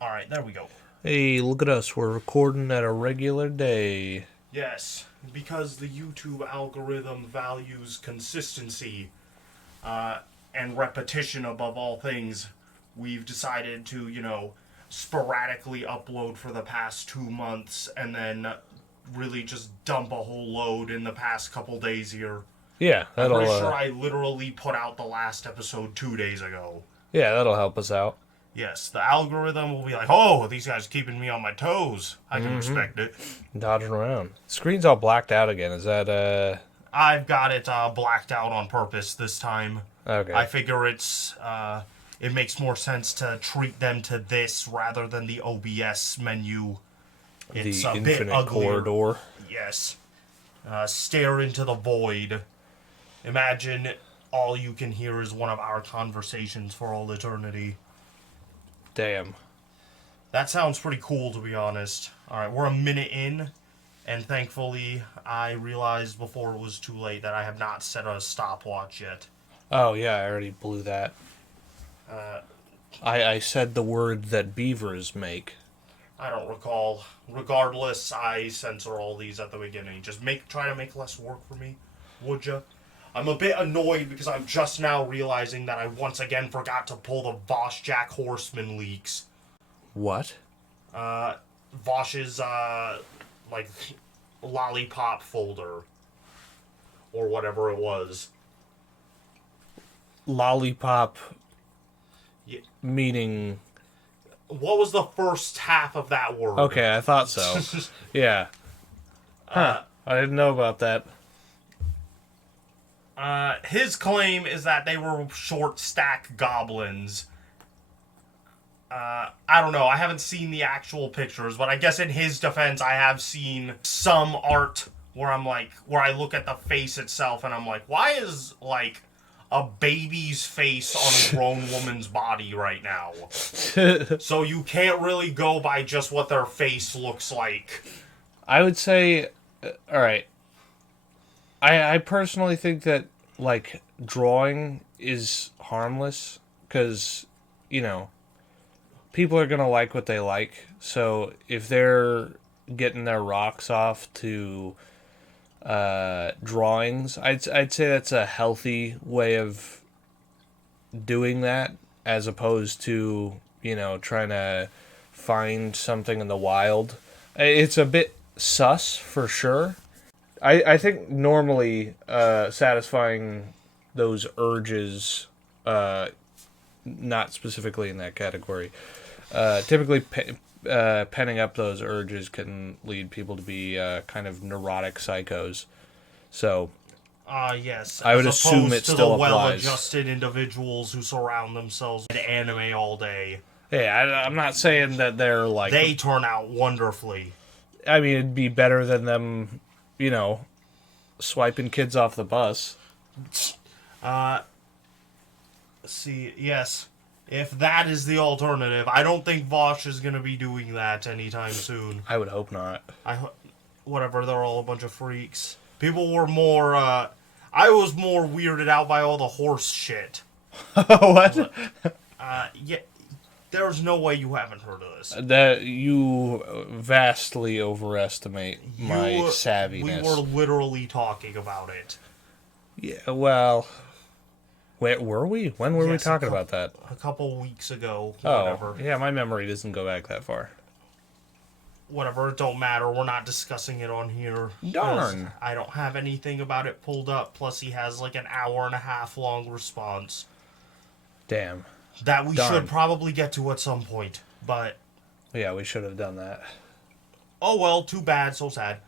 Alright, there we go. Hey, look at us. We're recording at a regular day. Yes, because the YouTube algorithm values consistency and repetition above all things, we've decided to, sporadically upload for the past 2 months and then really just dump a whole load in the past couple days here. Yeah, I'm that'll pretty sure I literally put out the last episode 2 days ago. that'll help us out. Yes, the algorithm will be like, oh, these guys are keeping me on my toes. I can respect it. Dodging around. Screen's all blacked out again. Is that I've got it blacked out on purpose this time. okay? I figure it makes more sense to treat them to this rather than the OBS menu. It's The a bit infinite uglier. corridor. Yes. Stare into the void. Imagine all you can hear is one of our conversations for all eternity. Damn. That sounds pretty cool, to be honest. Alright, we're a minute in, and thankfully I realized before it was too late that I have not set a stopwatch yet. Oh yeah, I already blew that. I said the word that beavers make. I don't recall. Regardless, I censor all these at the beginning. Just try to make less work for me, would ya? I'm a bit annoyed because I'm just now realizing that I once again forgot to pull the Vosh Jack Horseman leaks. What? Vosh's, lollipop folder. Or whatever it was. Lollipop. Yeah. Meaning. What was the first half of that word? Okay, I thought so. Yeah. Huh. I didn't know about that. His claim is that they were short stack goblins. I don't know. I haven't seen the actual pictures, but I guess in his defense, I have seen some art where where I look at the face itself and I'm like, why is, a baby's face on a grown woman's body right now? So you can't really go by just what their face looks like. I would say, alright. I personally think that, drawing is harmless, because, people are going to like what they like. So if they're getting their rocks off to drawings, I'd say that's a healthy way of doing that, as opposed to, trying to find something in the wild. It's a bit sus, for sure. I think normally satisfying those urges, not specifically in that category, typically penning up those urges can lead people to be kind of neurotic psychos. So, Yes. I would assume it still applies. Well-adjusted individuals who surround themselves with anime all day. Hey, I'm not saying that they're They turn out wonderfully. I mean, it'd be better than them, swiping kids off the bus. See, yes. If that is the alternative, I don't think Vosh is going to be doing that anytime soon. I would hope not. Whatever, they're all a bunch of freaks. People were more, I was more weirded out by all the horse shit. What? Yeah, there's no way you haven't heard of this. That you vastly overestimate my savviness. We were literally talking about it. Yeah, well, where were we? When were we talking about that? A couple weeks ago. Oh, Whatever. yeah, my memory doesn't go back that far. Whatever, it don't matter. We're not discussing it on here. Darn. I don't have anything about it pulled up. Plus, he has an hour and a half long response. Damn. That we should probably get to at some point. But, yeah, we should have done that. oh well, too bad, so sad.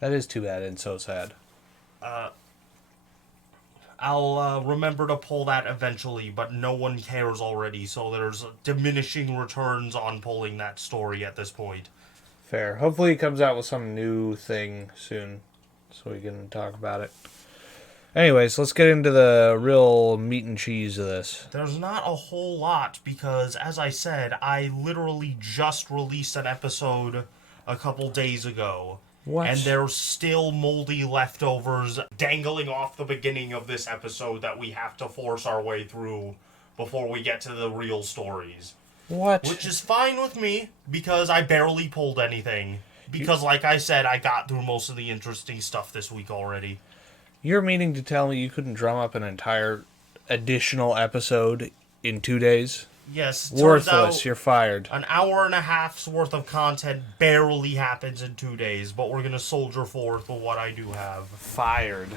That is too bad and so sad. I'll remember to pull that eventually, but no one cares already, so there's diminishing returns on pulling that story at this point. Fair. Hopefully he comes out with some new thing soon, so we can talk about it. Anyways, let's get into the real meat and cheese of this. There's not a whole lot, because, as I said, I literally just released an episode a couple days ago. What? And there's still moldy leftovers dangling off the beginning of this episode that we have to force our way through before we get to the real stories. What? Which is fine with me, because I barely pulled anything. Because, like I said, I got through most of the interesting stuff this week already. You're meaning to tell me you couldn't drum up an entire additional episode in 2 days? Yes, Worthless, you're fired. An hour and a half's worth of content barely happens in 2 days, but we're gonna soldier forth with what I do have. Fired.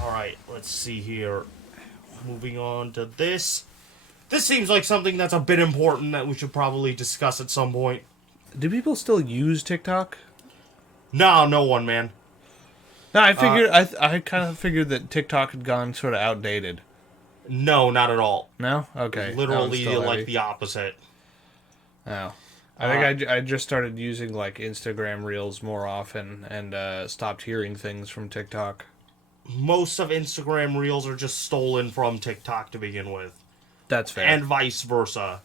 Alright, let's see here. Moving on to this. This seems like something that's a bit important that we should probably discuss at some point. Do people still use TikTok? No, no one, man. No, I figured. I kind of figured that TikTok had gone sort of outdated. No, not at all. No, okay. Literally, like the opposite. Oh, I think I just started using like Instagram Reels more often and stopped hearing things from TikTok. Most of Instagram Reels are just stolen from TikTok to begin with. That's fair. And vice versa.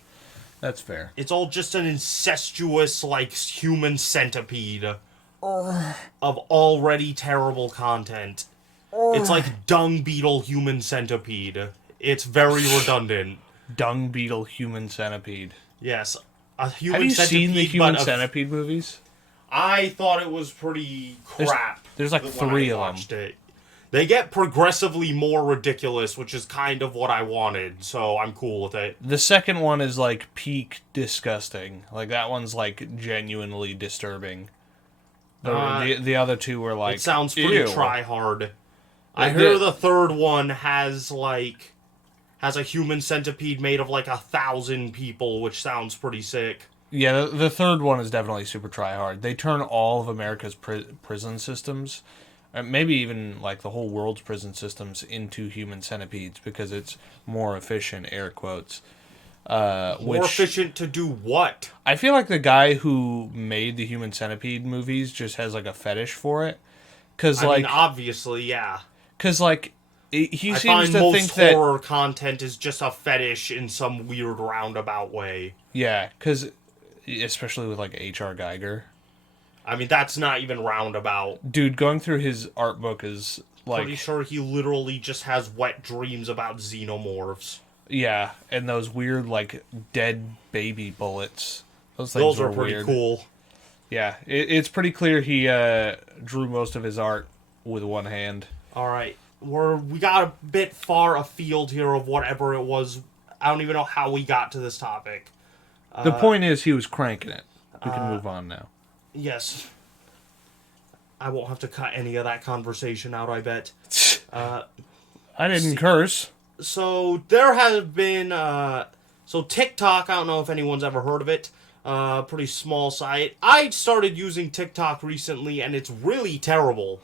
That's fair. It's all just an incestuous, like, human centipede of already terrible content. It's like dung beetle human centipede. It's very redundant. Dung beetle human centipede. Yes. A human Have you centipede, seen the human centipede movies? I thought it was pretty crap. There's like 3 of them. It. They get progressively more ridiculous, which is kind of what I wanted, so I'm cool with it. The second one is like peak disgusting. Like that one's like genuinely disturbing. The other two were like, it sounds pretty ew. try-hard. I hear the third one has a human centipede made of like 1,000 people, which sounds pretty sick. Yeah, the third one is definitely super try-hard. They turn all of America's prison systems, maybe even like the whole world's prison systems, into human centipedes because it's more efficient, air quotes. More efficient to do what? I feel like the guy who made the human centipede movies just has like a fetish for it. I mean, obviously, yeah. Because like he I seems find to most think that horror content is just a fetish in some weird roundabout way. Yeah, because especially with like H.R. Geiger. I mean, that's not even roundabout. Dude, going through his art book is like... Pretty sure he literally just has wet dreams about xenomorphs. Yeah, and those weird, like, dead baby bullets. Those are pretty weird. cool. Yeah, it's pretty clear he drew most of his art with one hand. Alright, we got a bit far afield here of whatever it was. I don't even know how we got to this topic. The point is he was cranking it. We can move on now. Yes. I won't have to cut any of that conversation out, I bet. I didn't curse. So, there has been, so TikTok, I don't know if anyone's ever heard of it, pretty small site. I started using TikTok recently, and it's really terrible.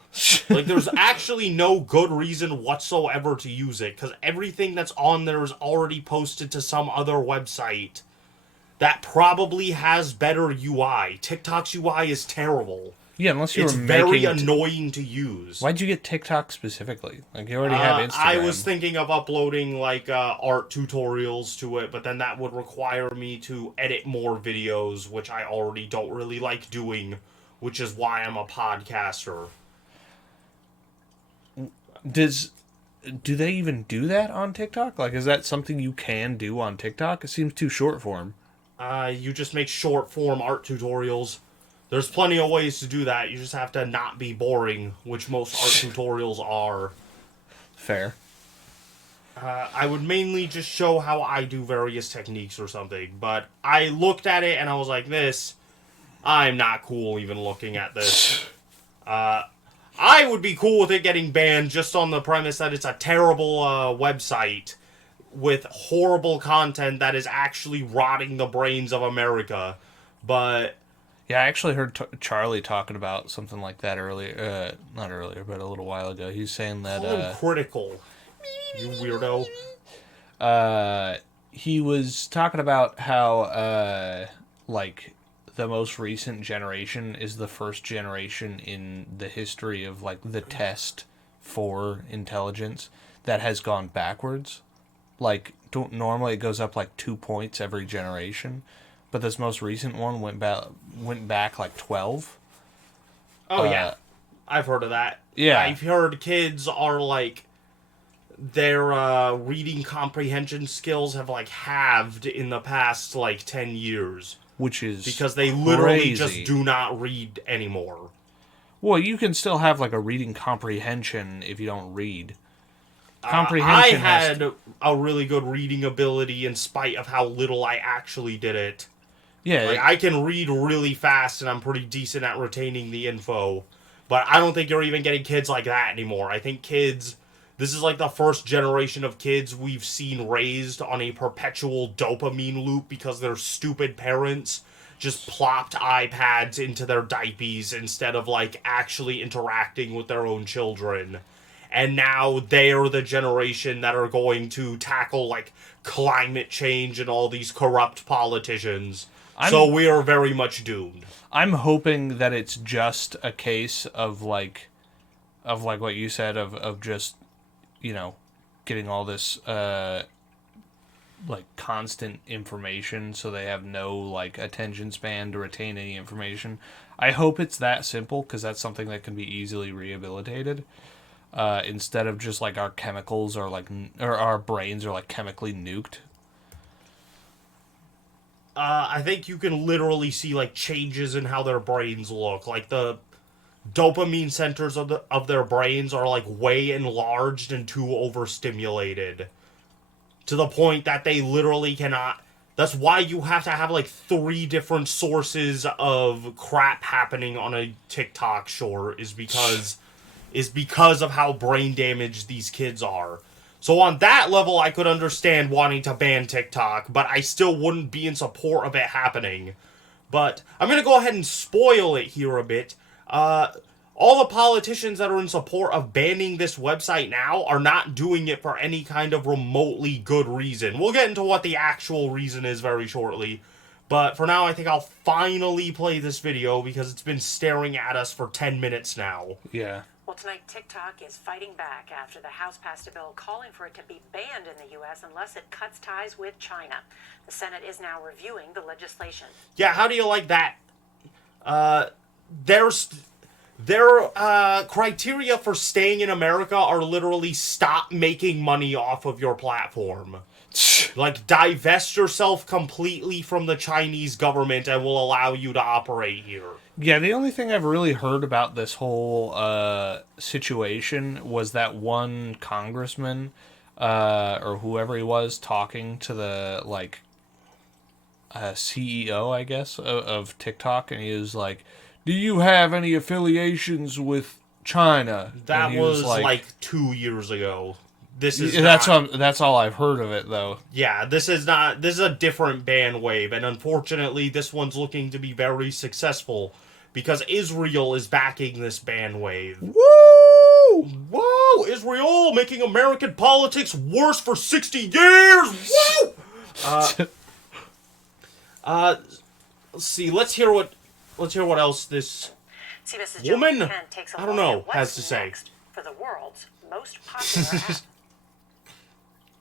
Like, there's actually no good reason whatsoever to use it, because everything that's on there is already posted to some other website that probably has better UI. TikTok's UI is terrible. Yeah, unless you were making... It's very annoying to use. Why'd you get TikTok specifically? Like, you already have Instagram. I was thinking of uploading, like, art tutorials to it, but then that would require me to edit more videos, which I already don't really like doing, which is why I'm a podcaster. Do they even do that on TikTok? Like, is that something you can do on TikTok? It seems too short form. You just make short form art tutorials. There's plenty of ways to do that. You just have to not be boring, which most art tutorials are. Fair. I would mainly just show how I do various techniques or something. But I looked at it and I was like, I'm not cool even looking at this. I would be cool with it getting banned just on the premise that it's a terrible website with horrible content that is actually rotting the brains of America. But... yeah, I actually heard Charlie talking about something like that earlier. Not earlier, but a little while ago. He's saying that... critical, you weirdo. He was talking about how, like, the most recent generation is the first generation in the history of, like, the test for intelligence that has gone backwards. Like, normally it goes up, like, 2 points every generation. But this most recent one went back like 12. Oh, yeah. I've heard of that. Yeah. I've heard kids are, like... their reading comprehension skills have like halved in the past like 10 years. Which is because they literally crazy. just do not read anymore. Well, you can still have like a reading comprehension if you don't read. I had a really good reading ability in spite of how little I actually did it. Yeah. Like, I can read really fast and I'm pretty decent at retaining the info. But I don't think you're even getting kids like that anymore. I think kids... This is like the first generation of kids we've seen raised on a perpetual dopamine loop because their stupid parents just plopped iPads into their diapers instead of like actually interacting with their own children. And now they're the generation that are going to tackle like climate change and all these corrupt politicians. So we are very much doomed. I'm hoping that it's just a case of like what you said of just, you know, getting all this like constant information so they have no like attention span to retain any information. I hope it's that simple because that's something that can be easily rehabilitated. Instead of just like our chemicals or our brains are like chemically nuked. I think you can literally see like changes in how their brains look. Like the dopamine centers of their brains are like way enlarged and too overstimulated. To the point that they literally cannot... That's why you have to have like 3 different sources of crap happening on a TikTok short is because of how brain damaged these kids are. So on that level, I could understand wanting to ban TikTok, but I still wouldn't be in support of it happening. But I'm going to go ahead and spoil it here a bit. All the politicians that are in support of banning this website now are not doing it for any kind of remotely good reason. We'll get into what the actual reason is very shortly. But for now, I think I'll finally play this video because it's been staring at us for 10 minutes now. Yeah. Well, tonight, TikTok is fighting back after the House passed a bill calling for it to be banned in the U.S. unless it cuts ties with China. The Senate is now reviewing the legislation. Yeah, how do you like that? Their criteria for staying in America are literally stop making money off of your platform. Like, divest yourself completely from the Chinese government and we'll allow you to operate here. Yeah, the only thing I've really heard about this whole situation was that one congressman, or whoever he was, talking to the, like, CEO, I guess, of TikTok, and he was like, do you have any affiliations with China? That was like 2 years ago. That's all I've heard of it, though. Yeah, this is a different ban wave, and unfortunately this one's looking to be very successful because Israel is backing this ban wave. Woo! Whoa! Israel making American politics worse for 60 years! Woo! Let's see, let's hear what else this woman, I don't know, has to say. For the world's most popular app.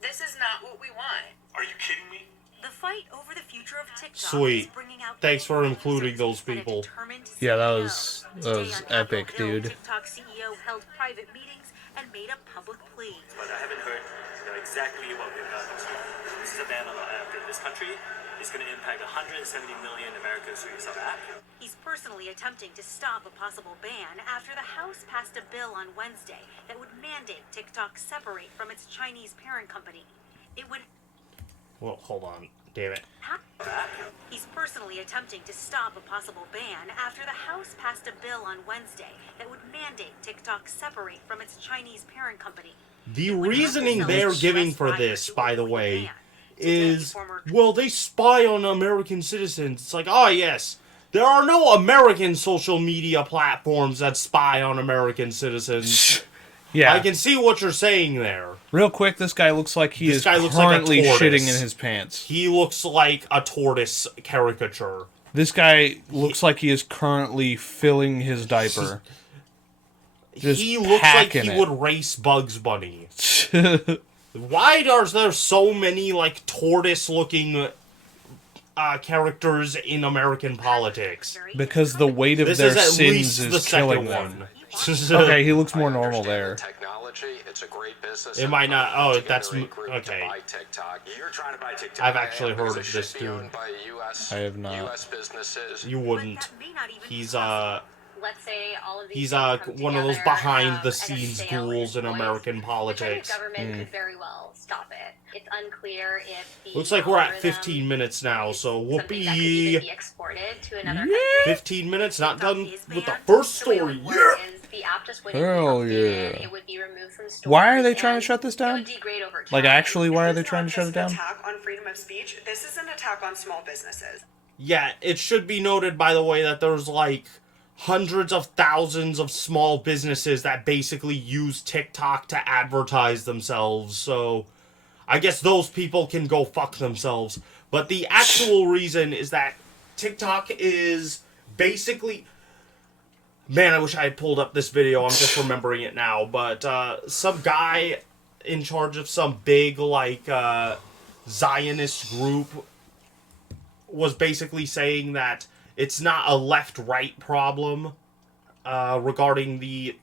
This is not what we want. Are you kidding me? The fight over the future of TikTok Sweet. is bringing out Thanks for including those people. Yeah, that was epic, dude. TikTok CEO held private meetings and made a public plea. But I haven't heard exactly what we're going to do. This is a ban on our app in this country. It's going to impact 170 million Americans who use our app. He's personally attempting to stop a possible ban after the House passed a bill on Wednesday that would mandate TikTok separate from its Chinese parent company. It would... Well, hold on. Damn it. He's personally attempting to stop a possible ban after the House passed a bill on Wednesday that would mandate TikTok separate from its Chinese parent company. The reasoning they're giving for this, by the way, is, well, they spy on American citizens. It's like, oh, yes, there are no American social media platforms that spy on American citizens. Yeah. I can see what you're saying there. Real quick, this guy looks like he is currently shitting in his pants. He looks like a tortoise caricature. This guy looks like he is currently filling his diaper. He looks like he would race Bugs Bunny. Why are there so many, like, tortoise-looking characters in American politics? Because the weight of their sins is killing them. Okay, he looks more normal there. Technology It's a great business. It might not. Oh, that's okay. TikTok. You're trying to buy TikTok. I've actually heard of this dude. I have not. U.S. businesses. You wouldn't. He's Let's say all of these he's one of those behind the scenes ghouls in American politics. The government could very well stop it. It's unclear if the Looks like we're at 15 minutes now, so something that could even whoopee. be exported to another country. 15 minutes, not done TikTok is with the banned. first The way it story. would Yeah. work is the app just wouldn't Hell be updated, yeah. It would be removed from stores. Why are they trying to and shut this it down? would degrade over Like, time. actually, why are they This is trying to not shut it just an down? attack on freedom of speech. This is an attack on small businesses. Yeah, it should be noted, by the way, that there's like hundreds of thousands of small businesses that basically use TikTok to advertise themselves. So I guess those people can go fuck themselves. But the actual reason is that TikTok is basically... Man, I wish I had pulled up this video. I'm just remembering it now. But some guy in charge of some big, like, Zionist group was basically saying that it's not a left-right problem regarding the,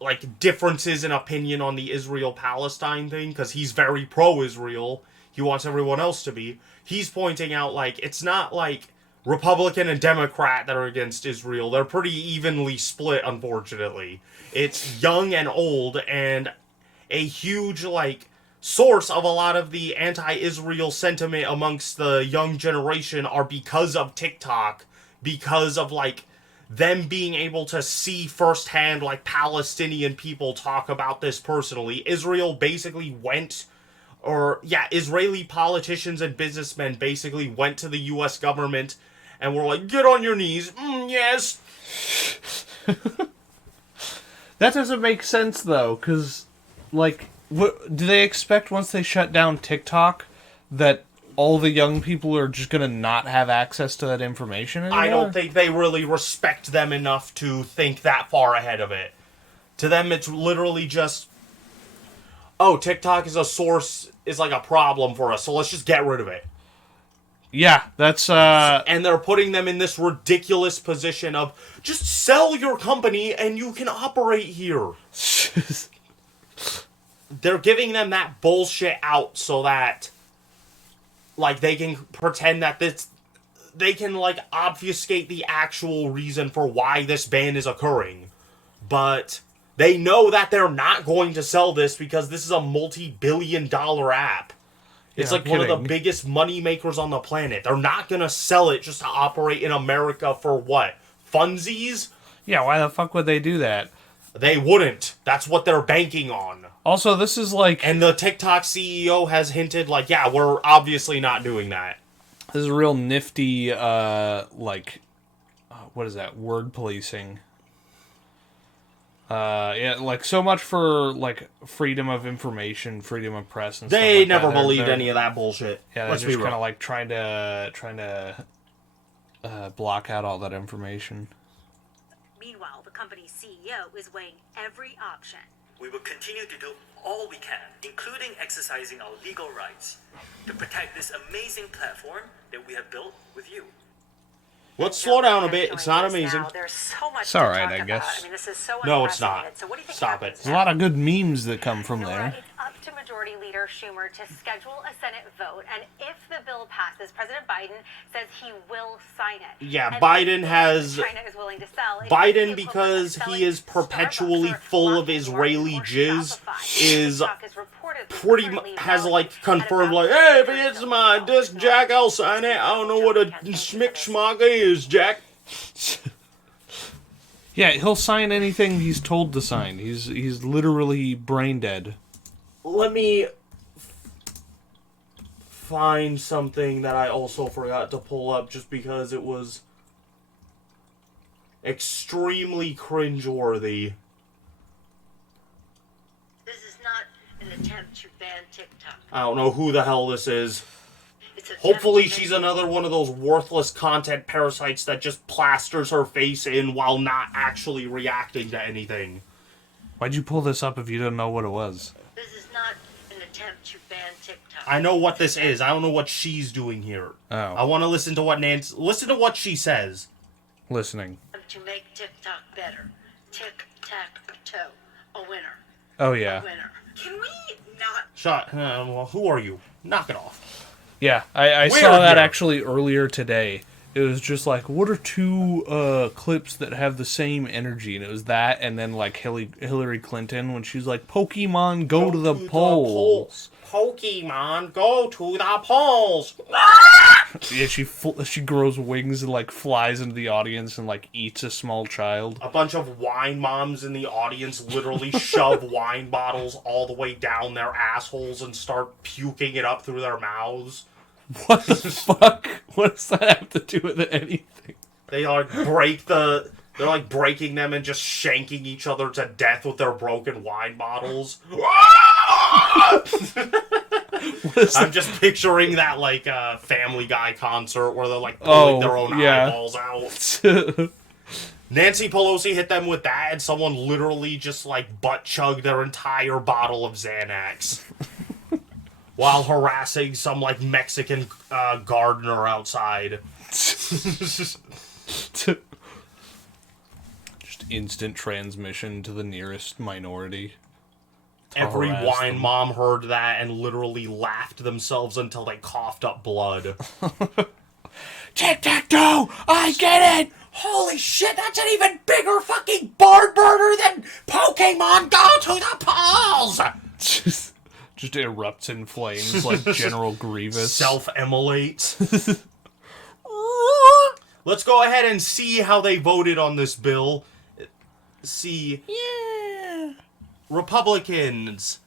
like, differences in opinion on the Israel-Palestine thing, because he's very pro-Israel. He wants everyone else to be. He's pointing out, like, it's not, like, Republican and Democrat that are against Israel. They're pretty evenly split, unfortunately. It's young and old, and a huge, like, source of a lot of the anti-Israel sentiment amongst the young generation are because of TikTok, because of, like, them being able to see firsthand, like, Palestinian people talk about this personally. Israel basically went, Israeli politicians and businessmen basically went to the U.S. government and were like, get on your knees, yes. That doesn't make sense, though, because, like, what do they expect once they shut down TikTok that all the young people are just gonna not have access to that information anymore? I don't think they really respect them enough to think that far ahead of it. To them, it's literally just, oh, TikTok is like a problem for us, so let's just get rid of it. Yeah, that's, And they're putting them in this ridiculous position of, just sell your company and you can operate here. They're giving them that bullshit out so that, like, they can pretend that they can, like, obfuscate the actual reason for why this ban is occurring. But they know that they're not going to sell this because this is a multi-billion-dollar app. It's Yeah, like one of the biggest money makers on the planet. They're not going to sell it just to operate in America for what? Funsies? yeah, why the fuck would they do that? They wouldn't. That's what they're banking on. Also, this is like... And the TikTok CEO has hinted, like, yeah, we're obviously not doing that. This is real nifty, like... what is that? Word policing. Yeah, like, so much for, like, freedom of information, freedom of press, and stuff They like never that. believed any of that bullshit. Yeah, Let's they're be just kind of, real. like, trying to block out all that information. Meanwhile, the company's CEO is weighing every option. We will continue to do all we can, including exercising our legal rights, to protect this amazing platform that we have built with you. Let's slow down a bit. It's not amazing. Now, there's so much It's to alright, talk I about. guess. I mean, this is so No, it's not. unprecedented. So what do you think Stop happens it. There's a lot of good memes that come from Nora, there. it's up to Majority Leader Schumer to schedule a Senate vote, and if the bill passes, President Biden says he will sign it. Yeah, And Biden if has... China is willing to sell, it Biden, is the because equivalent of he is selling perpetually Starbucks or full of Lockheed Israeli Martin or jizz, Shopify. is TikTok is reportedly pretty currently has, valued like, at confirmed, about like, hey, if $600 it's my billion. disc, Jack, I'll sign it. I don't know what a schmick-schmack is, Jack. Yeah, he'll sign anything he's told to sign. He's literally brain dead. Let me find something that I also forgot to pull up just because it was extremely cringeworthy. This is not an attempt to ban TikTok. I don't know who the hell this is. It's an Hopefully attempt to she's make another one of those worthless content parasites that just plasters her face in while not actually reacting to anything. Why'd you pull this up if you didn't know what it was? This is not an attempt to ban TikTok. I know what this is. I don't know what she's doing here. Oh. I want to listen to what she says. Listening. To make TikTok better. Tic-tac-toe. a winner. Oh, yeah. A winner. Can we not? Shut. Well, who are you? Knock it off. Yeah, I We're saw that here. actually earlier today. It was just like, what are two clips that have the same energy? And it was that, and then like Hillary Clinton when she's like, Pokemon, go to the polls. Pokemon, go to the polls. Yeah, she grows wings and like flies into the audience and like eats a small child. A bunch of wine moms in the audience literally shove wine bottles all the way down their assholes and start puking it up through their mouths. What the fuck? What does that have to do with anything? They like they're like breaking them and just shanking each other to death with their broken wine bottles. I'm just picturing that like Family Guy concert where they're like pulling their own eyeballs out. Nancy Pelosi hit them with that, and someone literally just like butt chugged their entire bottle of Xanax while harassing some like Mexican gardener outside. Just instant transmission to the nearest minority. Every Harass wine them. mom heard that and literally laughed themselves until they coughed up blood. Tic-tac-toe! I get it! Holy shit, that's an even bigger fucking barn burner than Pokemon Go to the Polls! Just erupts in flames like General Grievous. Self-immolates. Let's go ahead and see how they voted on this bill. See. Yeah. Republicans,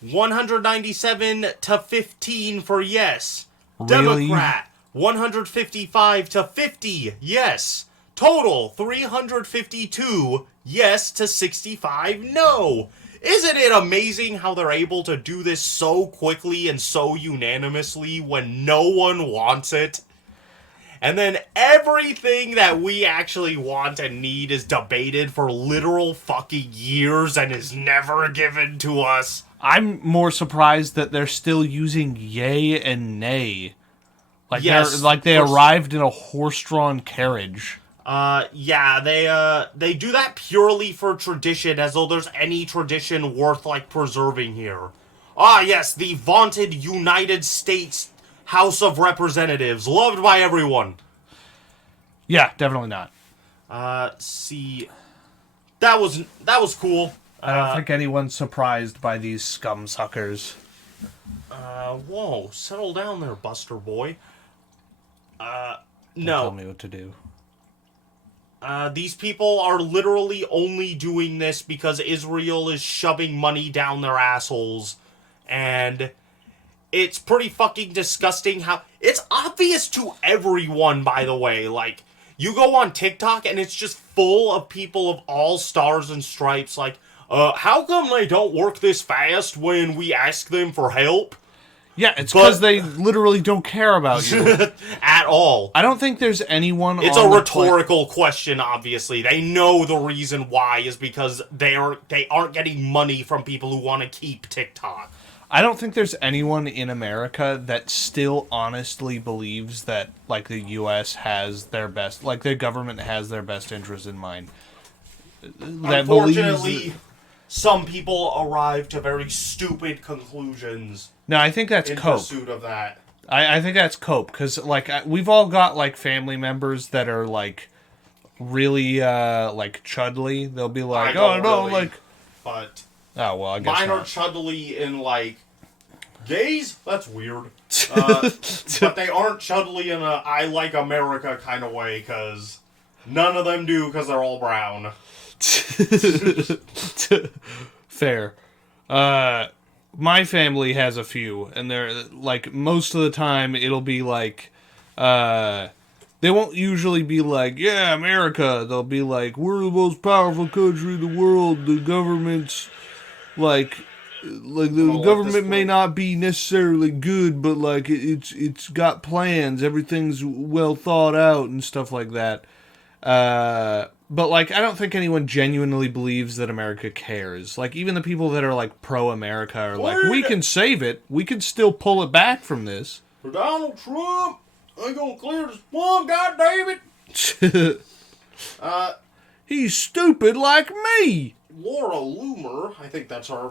197 to 15 for yes. Really? Democrat, 155 to 50 yes. Total, 352 yes to 65 no. Isn't it amazing how they're able to do this so quickly and so unanimously when no one wants it? And then everything that we actually want and need is debated for literal fucking years and is never given to us. I'm more surprised that they're still using yay and nay. Like Yes, they arrived in a horse-drawn carriage. Yeah, they do that purely for tradition, as though there's any tradition worth, like, preserving here. Ah, yes, the vaunted United States House of Representatives, loved by everyone. Yeah, definitely not. See, that was cool. I don't think anyone's surprised by these scum suckers. Whoa, settle down there, Buster Boy. Don't No. tell me what to do. These people are literally only doing this because Israel is shoving money down their assholes. And it's pretty fucking disgusting how... It's obvious to everyone, by the way. Like, you go on TikTok and it's just full of people of all stars and stripes. Like, how come they don't work this fast when we ask them for help? Yeah, it's because they literally don't care about you. At all. I don't think there's anyone It's on a the rhetorical question, obviously. They know the reason why is because they aren't getting money from people who want to keep TikTok. I don't think there's anyone in America that still honestly believes that, like, the U.S. has their best... Like, the government has their best interest in mind. That Unfortunately, some people arrive to very stupid conclusions No, I think that's in cope. pursuit of that. I think that's cope, because, like, we've all got, like, family members that are, like, really, like, chudly. They'll be like, oh, no, really, like... But Oh, well, I guess mine not. are chudly in, like, gays? That's weird. But they aren't chudly in a I like America kind of way, because none of them do, because they're all brown. Fair. My family has a few, and they're, like, most of the time it'll be like, they won't usually be like, yeah, America. They'll be like, we're the most powerful country in the world. The government's, like the government may not be necessarily good, but, like, it's got plans. Everything's well thought out and stuff like that. But, like, I don't think anyone genuinely believes that America cares. Like, even the people that are, like, pro-America are like, we can save it. We can still pull it back from this. For Donald Trump, I'm gonna clear the swamp, goddammit! He's stupid like me! Laura Loomer, I think that's her.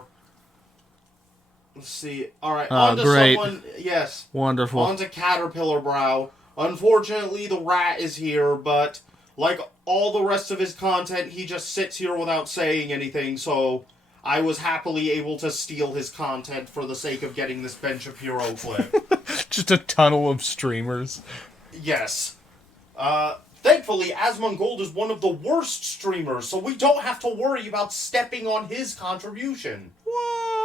Let's see. All right, Oh, on to great. someone. Yes, Wonderful. on to Caterpillar Brow. Unfortunately, the rat is here, but like all the rest of his content, he just sits here without saying anything. So I was happily able to steal his content for the sake of getting this Ben Shapiro clip. Just a tunnel of streamers. Yes. Thankfully, Asmongold is one of the worst streamers, so we don't have to worry about stepping on his contribution.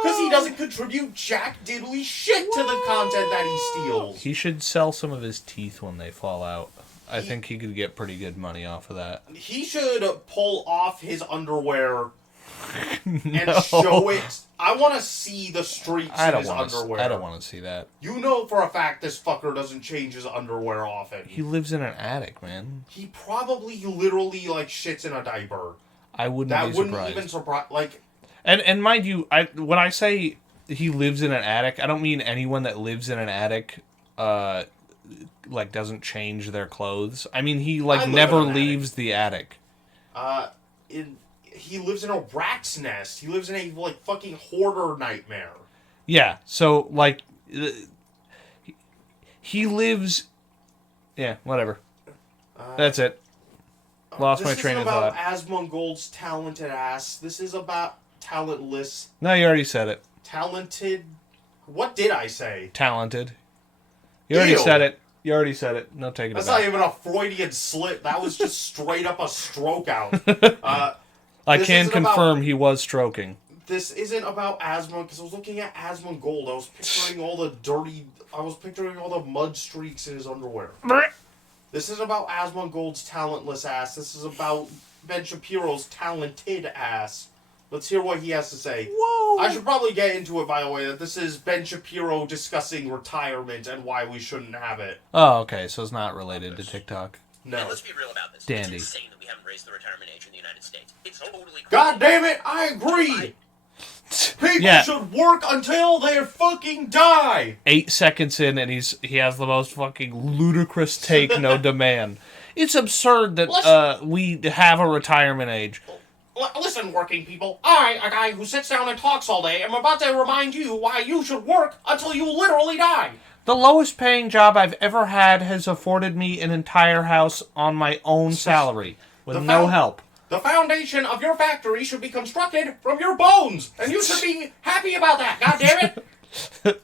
Because he doesn't contribute jack diddly shit to the content that he steals. He should sell some of his teeth when they fall out. I think he could get pretty good money off of that. He should pull off his underwear and show it. I want to see the streaks in his underwear. I don't want to see that. You know for a fact this fucker doesn't change his underwear often. He lives in an attic, man. He probably literally like shits in a diaper. I wouldn't That be wouldn't surprised. even surprise. Like, And mind you, when I say he lives in an attic, I don't mean anyone that lives in an attic, like doesn't change their clothes. I mean he like never leaves the attic. He lives in a rat's nest. He lives in a like fucking hoarder nightmare. Yeah. So like, he lives. Yeah. Whatever. That's it. Lost my train of thought. This isn't about Asmongold's talented ass. This is about talentless. No, you already said it. Talented. What did I say? Talented. You already said it. You already said it. No taking it back. That's not even a Freudian slip. That was just straight up a stroke out. I can confirm he was stroking. This isn't about Asmon, because I was looking at Asmongold. I was picturing all the dirty... I was picturing all the mud streaks in his underwear. This is about Asmongold's talentless ass. This is about Ben Shapiro's talented ass. Let's hear what he has to say. Whoa! I should probably get into it, by the way, that this is Ben Shapiro discussing retirement and why we shouldn't have it. Oh, okay. So it's not related to TikTok. No. And let's be real about this. Dandy. It's insane that we haven't raised the retirement age in the United States. It's totally crazy. God damn it, I agree! People should work until they fucking die! 8 seconds in and he has the most fucking ludicrous take, no demand. It's absurd that we have a retirement age. Listen, working people. I, a guy who sits down and talks all day, am about to remind you why you should work until you literally die. The lowest paying job I've ever had has afforded me an entire house on my own salary, with no help. The foundation of your factory should be constructed from your bones, and you should be happy about that, goddammit!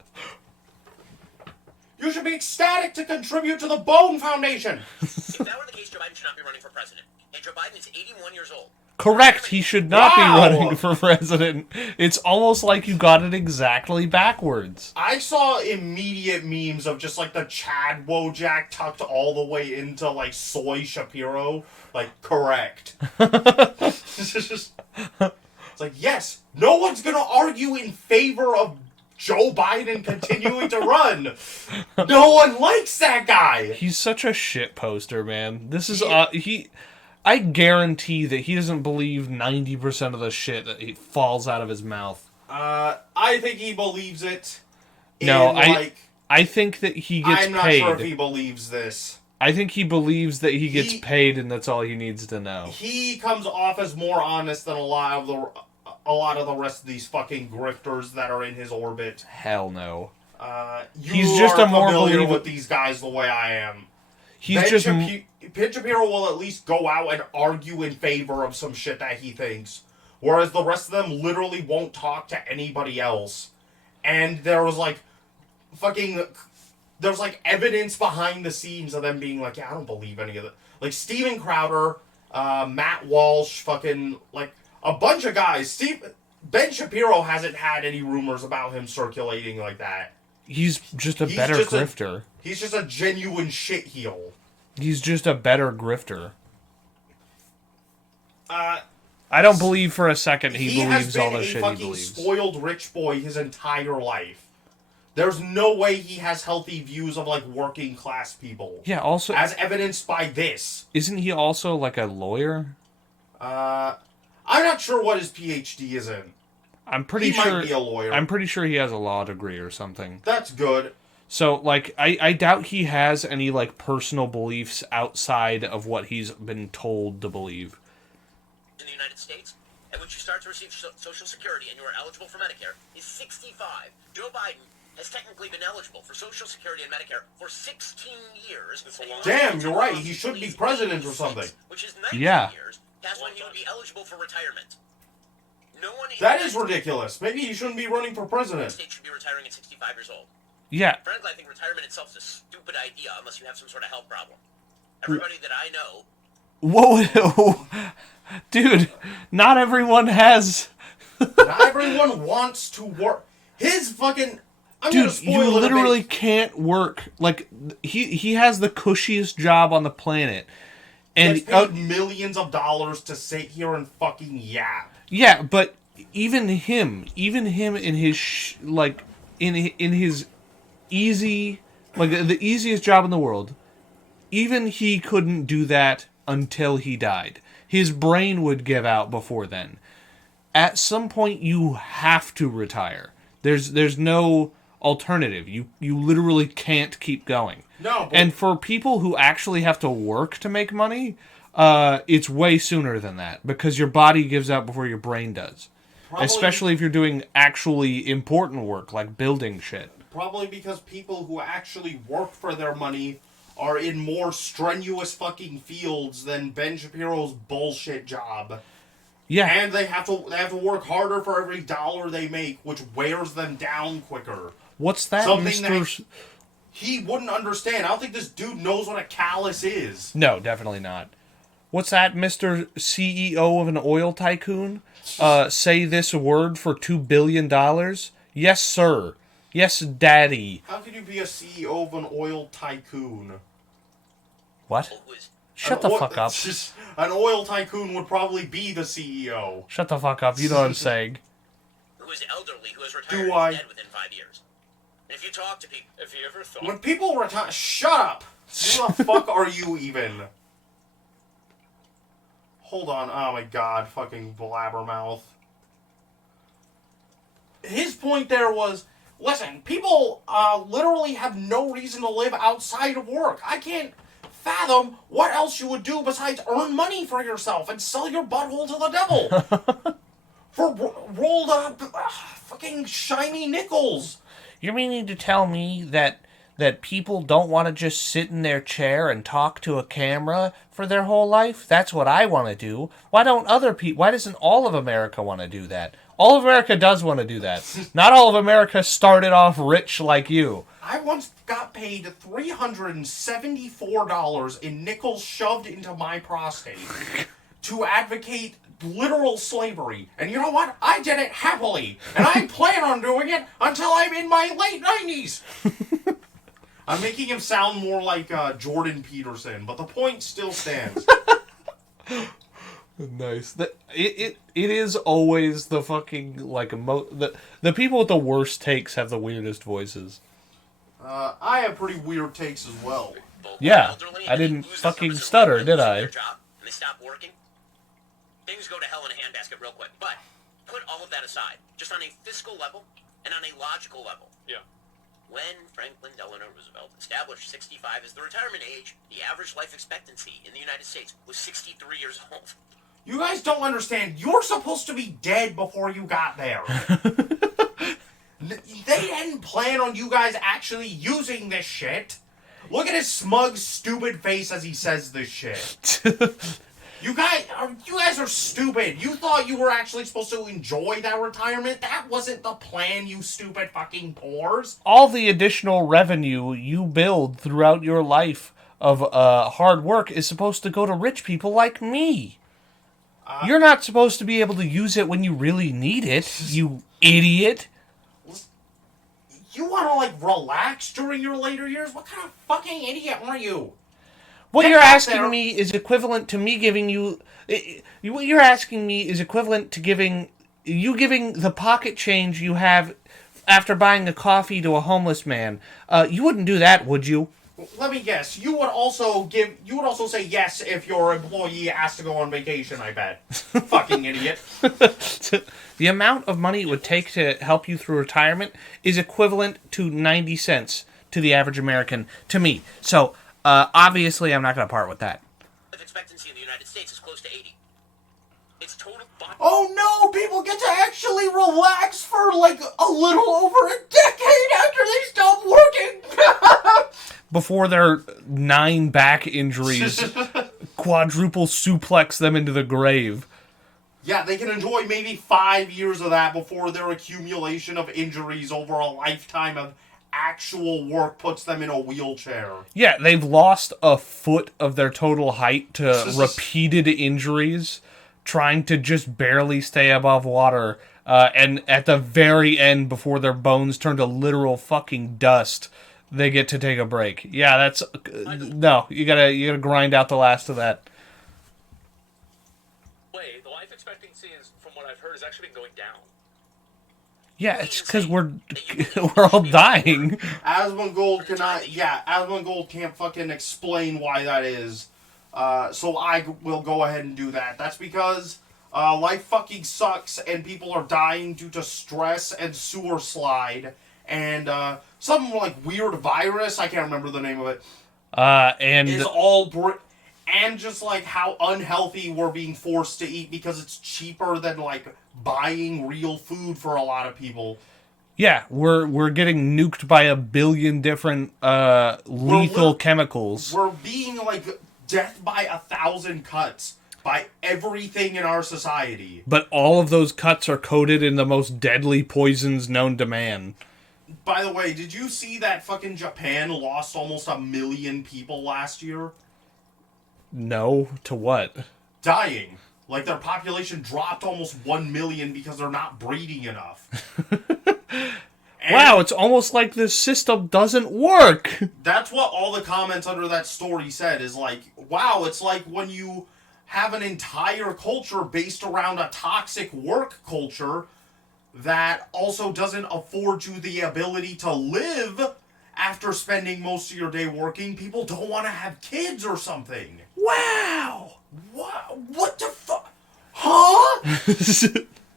You should be ecstatic to contribute to the bone foundation! If that were the case, Joe Biden should not be running for president. And Joe Biden is 81 years old. Correct, he should not be running for president. It's almost like you got it exactly backwards. I saw immediate memes of just like the Chad Wojak tucked all the way into like Soy Shapiro. Like, correct. It's like, yes, no one's gonna argue in favor of Joe Biden continuing to run. No one likes that guy. He's such a shit poster, man. This is I guarantee that he doesn't believe 90% of the shit that falls out of his mouth. I think he believes it. No, I think that he gets paid. I'm not sure if he believes this. I think he believes that he gets paid and that's all he needs to know. He comes off as more honest than a lot of the rest of these fucking grifters that are in his orbit. Hell no. He's just a more familiar with these guys the way I am. Ben Shapiro will at least go out and argue in favor of some shit that he thinks, whereas the rest of them literally won't talk to anybody else. And there was like evidence behind the scenes of them being like, yeah, I don't believe any of it. Like Steven Crowder, Matt Walsh, fucking like a bunch of guys. Ben Shapiro hasn't had any rumors about him circulating like that. He's just a better grifter. He's just a genuine shitheel. He's just a better grifter. I don't believe for a second he believes all the shit he believes. He has been a fucking spoiled rich boy his entire life. There's no way he has healthy views of, like, working class people. Yeah, also... as evidenced by this. Isn't he also, like, a lawyer? I'm not sure what his PhD is in. I'm pretty sure... He might be a lawyer. I'm pretty sure he has a law degree or something. That's good. So, like, I doubt he has any, like, personal beliefs outside of what he's been told to believe. In the United States, at which you start to receive Social Security and you are eligible for Medicare is 65. Joe Biden has technically been eligible for Social Security and Medicare for 16 years. Damn, you're right. He should be president or something. Which is 19 years. That's when he would be eligible for retirement. No one that is ridiculous. Maybe he shouldn't be running for president. State should be retiring at 65 years old. Yeah. Frankly, I think retirement itself is a stupid idea unless you have some sort of health problem. Everybody that I know... Whoa, dude, not everyone has... Not everyone wants to work. His fucking... Dude, you literally can't work. Like, he has the cushiest job on the planet. And he's paid millions of dollars to sit here and fucking yap. Yeah, but even him in his in his easy, like the easiest job in the world, even he couldn't do that until he died. His brain would give out before then. At some point, you have to retire. There's no alternative. You literally can't keep going. No. And for people who actually have to work to make money, it's way sooner than that because your body gives out before your brain does. Especially if you're doing actually important work like building shit. Probably because people who actually work for their money are in more strenuous fucking fields than Ben Shapiro's bullshit job. Yeah. And they have to work harder for every dollar they make, which wears them down quicker. What's that, Something Mr. that he wouldn't understand. I don't think this dude knows what a callus is. No, definitely not. What's that, Mr. CEO of an oil tycoon? Say this word for $2 billion? Yes, sir. Yes, daddy. How can you be a CEO of an oil tycoon? What? Shut the fuck up. An oil tycoon would probably be the CEO. Shut the fuck up. You know what I'm saying. Who is elderly, who has retired and is dead within 5 years. And if you talk to people... Have you ever thought... When people retire... Shut up! Who the fuck are you even? Hold on. Oh my god. Fucking blabbermouth. His point there was... Listen, people literally have no reason to live outside of work. I can't fathom what else you would do besides earn money for yourself and sell your butthole to the devil. For rolled up fucking shiny nickels. You're meaning to tell me that people don't want to just sit in their chair and talk to a camera for their whole life? That's what I want to do. Why doesn't all of America want to do that? All of America does want to do that. Not all of America started off rich like you. I once got paid $374 in nickels shoved into my prostate to advocate literal slavery. And you know what? I did it happily. And I plan on doing it until I'm in my late 90s. I'm making him sound more like Jordan Peterson, but the point still stands. Nice. It is always the fucking like the people with the worst takes have the weirdest voices. I have pretty weird takes as well. Yeah, I didn't fucking stutter, did I? And they stop working. Things go to hell in a handbasket real quick. But put all of that aside, just on a fiscal level and on a logical level. Yeah. When Franklin Delano Roosevelt established 65 as the retirement age, the average life expectancy in the United States was 63 years old. You guys don't understand. You're supposed to be dead before you got there. They didn't plan on you guys actually using this shit. Look at his smug, stupid face as he says this shit. You guys are stupid. You thought you were actually supposed to enjoy that retirement? That wasn't the plan, you stupid fucking pores. All the additional revenue you build throughout your life of hard work is supposed to go to rich people like me. You're not supposed to be able to use it when you really need it, you idiot. You want to, like, relax during your later years? What kind of fucking idiot are you? What you're asking me is equivalent to me giving you... What you're asking me is equivalent to giving the pocket change you have after buying a coffee to a homeless man. You wouldn't do that, would you? Let me guess. You would also say yes if your employee asked to go on vacation, I bet. Fucking idiot. The amount of money it would take to help you through retirement is equivalent to 90 cents to the average American, to me. So, obviously, I'm not going to part with that. Life expectancy in the United States is close to 80. It's total Oh no, people get to actually relax for like a little over a decade after they stop working. Before their 9 back injuries quadruple suplex them into the grave. Yeah, they can enjoy maybe 5 years of that before their accumulation of injuries over a lifetime of actual work puts them in a wheelchair. Yeah, they've lost a foot of their total height to repeated injuries, trying to just barely stay above water, and at the very end, before their bones turn to literal fucking dust, they get to take a break. Yeah, that's no. You gotta grind out the last of that. the life expectancy is, from what I've heard, has actually been going down. Yeah, it's because we're all dying. Asmongold cannot. Yeah, Asmongold can't fucking explain why that is. So I will go ahead and do that. That's because life fucking sucks and people are dying due to stress and sewer slide and some like weird virus. I can't remember the name of it. And is all and just like how unhealthy we're being forced to eat because it's cheaper than like buying real food for a lot of people. Yeah, we're getting nuked by 1 billion different lethal chemicals. We're being like death by 1,000 cuts by everything in our society. But all of those cuts are coated in the most deadly poisons known to man. By the way, did you see that fucking Japan lost almost 1 million people last year? No, to what? Dying. Like their population dropped almost 1 million because they're not breeding enough. Wow, it's almost like this system doesn't work. That's what all the comments under that story said, is like, wow, it's like when you have an entire culture based around a toxic work culture that also doesn't afford you the ability to live after spending most of your day working. People don't want to have kids or something. Wow! What the fuck? Huh?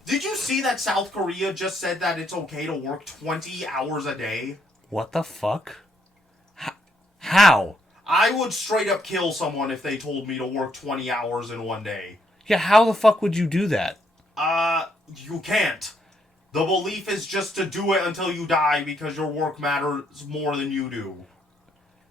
Did you see that South Korea just said that it's okay to work 20 hours a day? What the fuck? How? I would straight up kill someone if they told me to work 20 hours in one day. Yeah, how the fuck would you do that? You can't. The belief is just to do it until you die because your work matters more than you do.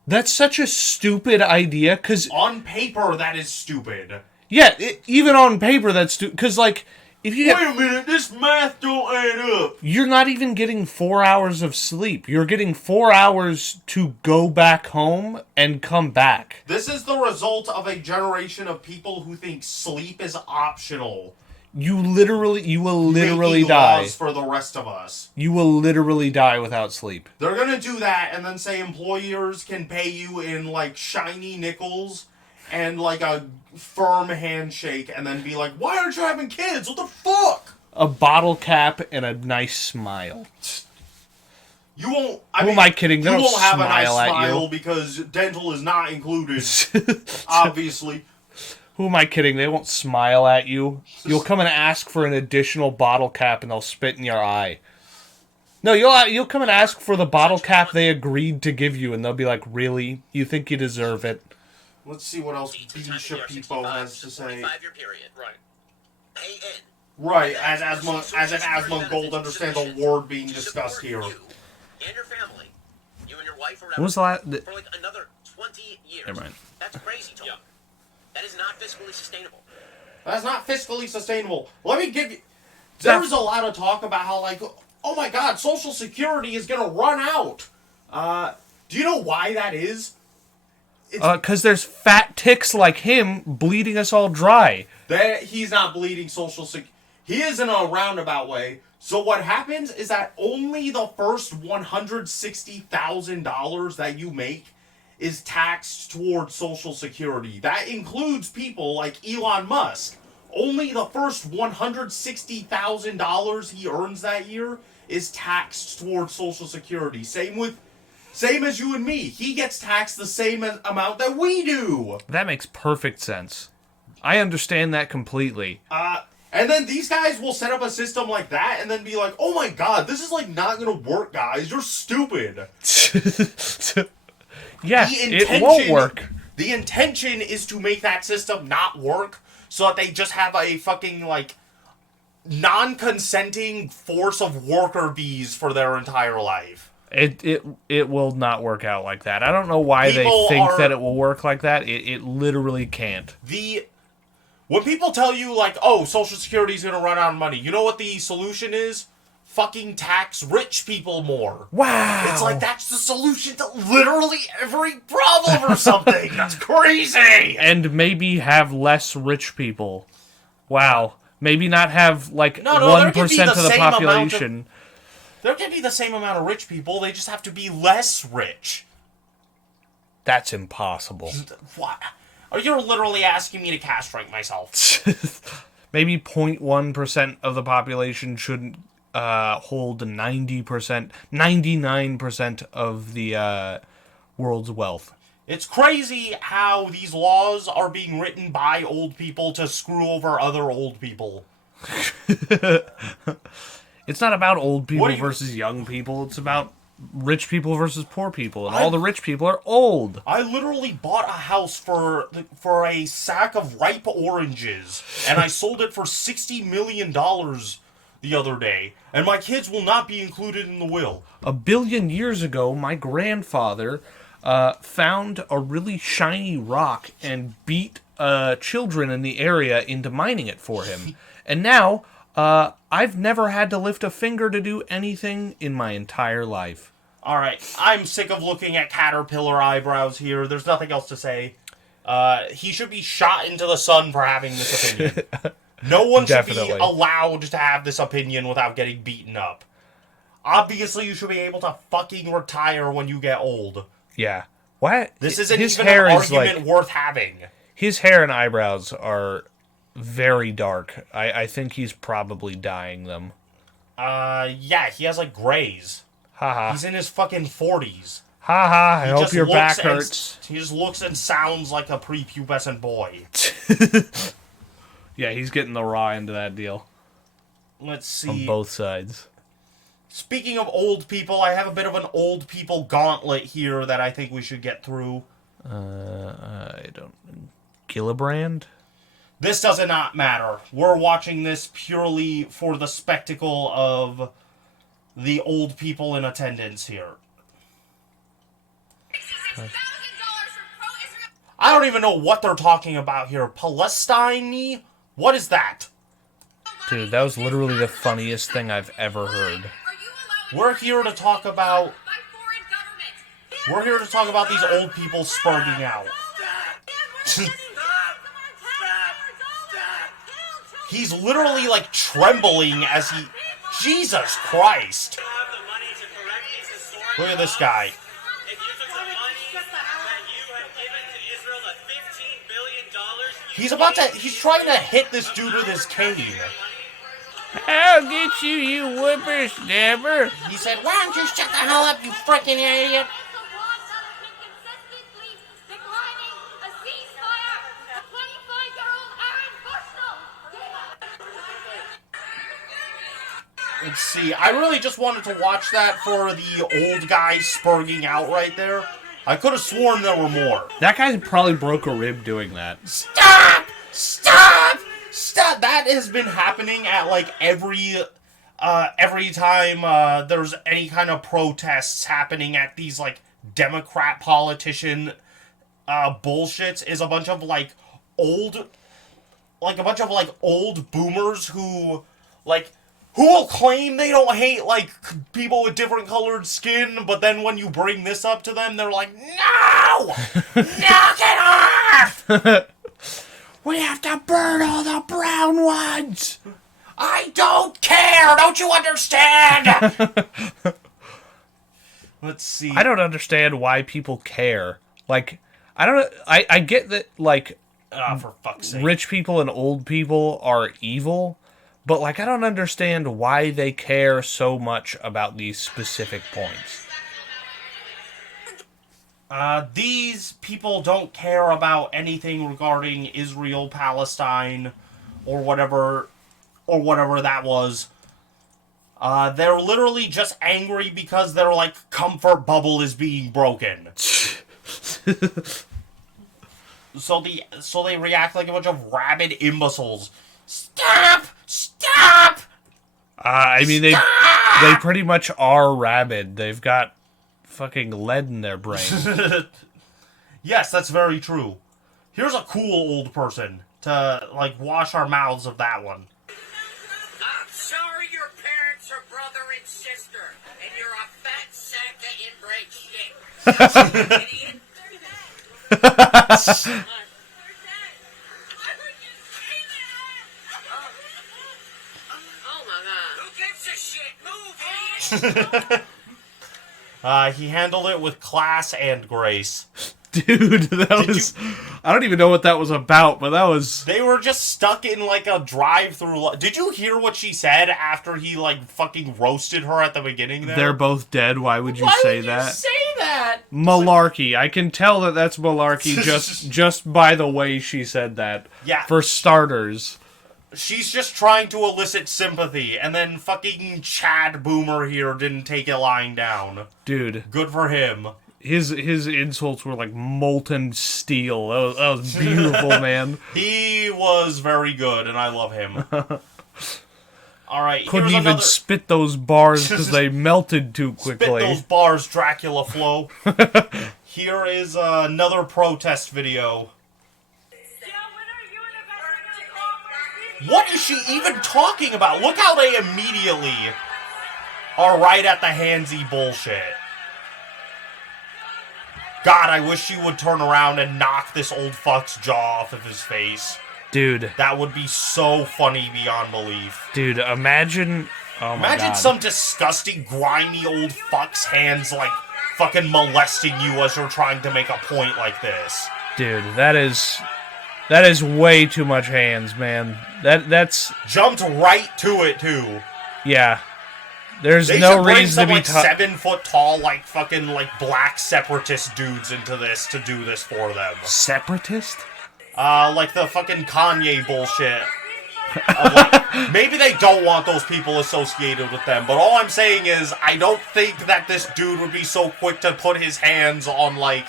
That's such a stupid idea, because... On paper, that is stupid. Yeah, even on paper, that's stupid, because, like, if you Wait a minute, this math don't add up. You're not even getting 4 hours of sleep. You're getting 4 hours to go back home and come back. This is the result of a generation of people who think sleep is optional. You will literally Making die. Laws for the rest of us. You will literally die without sleep. They're gonna do that and then say employers can pay you in like shiny nickels and like a firm handshake and then be like, why aren't you having kids? What the fuck? A bottle cap and a nice smile. You won't. Who am I kidding? They You don't won't have a nice smile at smile you. because dental is not included. Obviously. Who am I kidding? They won't smile at you. You'll come and ask for an additional bottle cap and they'll spit in your eye. No, you'll come and ask for the bottle cap they agreed to give you and they'll be like, really? You think you deserve it? Let's see what else Ben Shapiro has to say. Period. Right. AN. Right, as if Asmongold understands a word being discussed here. You and your family. You and your wife When was the last... for like another 20 years. Never mind. That's crazy talk. Yeah. That is not fiscally sustainable. That's not fiscally sustainable. Let me give you... There's a lot of talk about how, like, oh my god, Social Security is going to run out. Do you know why that is? Because there's fat ticks like him bleeding us all dry. He's not bleeding Social Security. He is in a roundabout way. So what happens is that only the first $160,000 that you make is taxed towards Social Security. That includes people like Elon Musk. Only the first $160,000 he earns that year is taxed towards Social Security. Same as you and me. He gets taxed the same amount that we do. That makes perfect sense. I understand that completely. And then these guys will set up a system like that and then be like, oh my god, this is like not gonna work, guys. You're stupid. Yeah, it won't work. The intention is to make that system not work so that they just have a fucking, like, non-consenting force of worker bees for their entire life. It will not work out like that. I don't know why People they think that it will work like that. It literally can't. When people tell you, like, oh, Social Security's gonna run out of money, you know what the solution is? Fucking tax rich people more. Wow. It's like, that's the solution to literally every problem or something. That's crazy. And maybe have less rich people. Wow. Maybe not have, like, No, 1% of the population. There can be the same amount of rich people, they just have to be less rich. That's impossible. What? You're literally asking me to castrate myself. Maybe 0.1% of the population shouldn't hold 90%, 99% of the world's wealth. It's crazy how these laws are being written by old people to screw over other old people. It's not about old people versus young people. It's about rich people versus poor people, and all the rich people are old. I literally bought a house for a sack of ripe oranges, and I sold it for $60 million the other day, and my kids will not be included in the will. 1 billion years ago, my grandfather found a really shiny rock and beat children in the area into mining it for him. And now, I've never had to lift a finger to do anything in my entire life. Alright, I'm sick of looking at caterpillar eyebrows here. There's nothing else to say. He should be shot into the sun for having this opinion. No one should be allowed to have this opinion without getting beaten up. Obviously, you should be able to fucking retire when you get old. Yeah. What? This isn't even an argument worth having. His hair and eyebrows are very dark. I think he's probably dyeing them. Yeah, he has, like, grays. Haha. He's in his fucking 40s. Haha, I hope your back hurts. He just looks and sounds like a prepubescent boy. Yeah, he's getting the raw end of that deal. Let's see. On both sides. Speaking of old people, I have a bit of an old people gauntlet here that I think we should get through. I don't... Gillibrand? This does not matter. We're watching this purely for the spectacle of the old people in attendance here. I don't even know what they're talking about here. Palestine? What is that? Dude, that was literally the funniest thing I've ever heard. We're here to talk about... We're here to talk about these old people spurting out. He's literally, like, trembling as he... Jesus Christ! Look at this guy. He's trying to hit this dude with his cane. I'll get you, you whippersnapper. He said, why don't you shut the hell up, you freaking idiot? Let's see. I really just wanted to watch that for the old guy spurging out right there. I could have sworn there were more. That guy probably broke a rib doing that. Stop! Stop! Stop! That has been happening at, like, every time there's any kind of protests happening at these, like, Democrat politician bullshits, is a bunch of, like, old boomers who, like, who will claim they don't hate, like, people with different colored skin, but then when you bring this up to them, they're like, no! Knock it off! We have to burn all the brown ones! I don't care! Don't you understand? Let's see. I don't understand why people care. Like, I get that, like, for fuck's sake. Rich people and old people are evil, but, like, I don't understand why they care so much about these specific points. These people don't care about anything regarding Israel, Palestine, or whatever that was. They're literally just angry because their, like, comfort bubble is being broken. So they react like a bunch of rabid imbeciles. Stop! Stop! I mean, they pretty much are rabid. They've got fucking lead in their brain. Yes, that's very true. Here's a cool old person to, like, wash our mouths of that one. I'm sorry your parents are brother and sister, and you're a fat sack of inbred shit. Idiot. Oh my god. Who gives a shit? Move, idiot! He handled it with class and grace. Dude, that was... I don't even know what that was about, but that was... They were just stuck in, like, a drive-through... Did you hear what she said after he, like, fucking roasted her at the beginning there? They're both dead. Why would you say that? Why would you say that? Malarkey. I can tell that that's malarkey just by the way she said that. Yeah. For starters. She's just trying to elicit sympathy, and then fucking Chad Boomer here didn't take it lying down. Dude. Good for him. His insults were like molten steel. That was beautiful, man. He was very good, and I love him. Alright, couldn't even spit those bars because they melted too quickly. Spit those bars, Dracula Flow. Here is another protest video. What is she even talking about? Look how they immediately are right at the handsy bullshit. God, I wish she would turn around and knock this old fuck's jaw off of his face. Dude. That would be so funny beyond belief. Dude, imagine... Oh my Imagine God. Some disgusting, grimy old fuck's hands, like, fucking molesting you as you're trying to make a point like this. Dude, that is way too much hands, man. That's... Jumped right to it, too. Yeah. There's they no should bring reason some, to be... like, 7 foot tall, like, fucking, like, black separatist dudes into this to do this for them. Separatist? Like the fucking Kanye bullshit. Like, maybe they don't want those people associated with them, but all I'm saying is, I don't think that this dude would be so quick to put his hands on, like,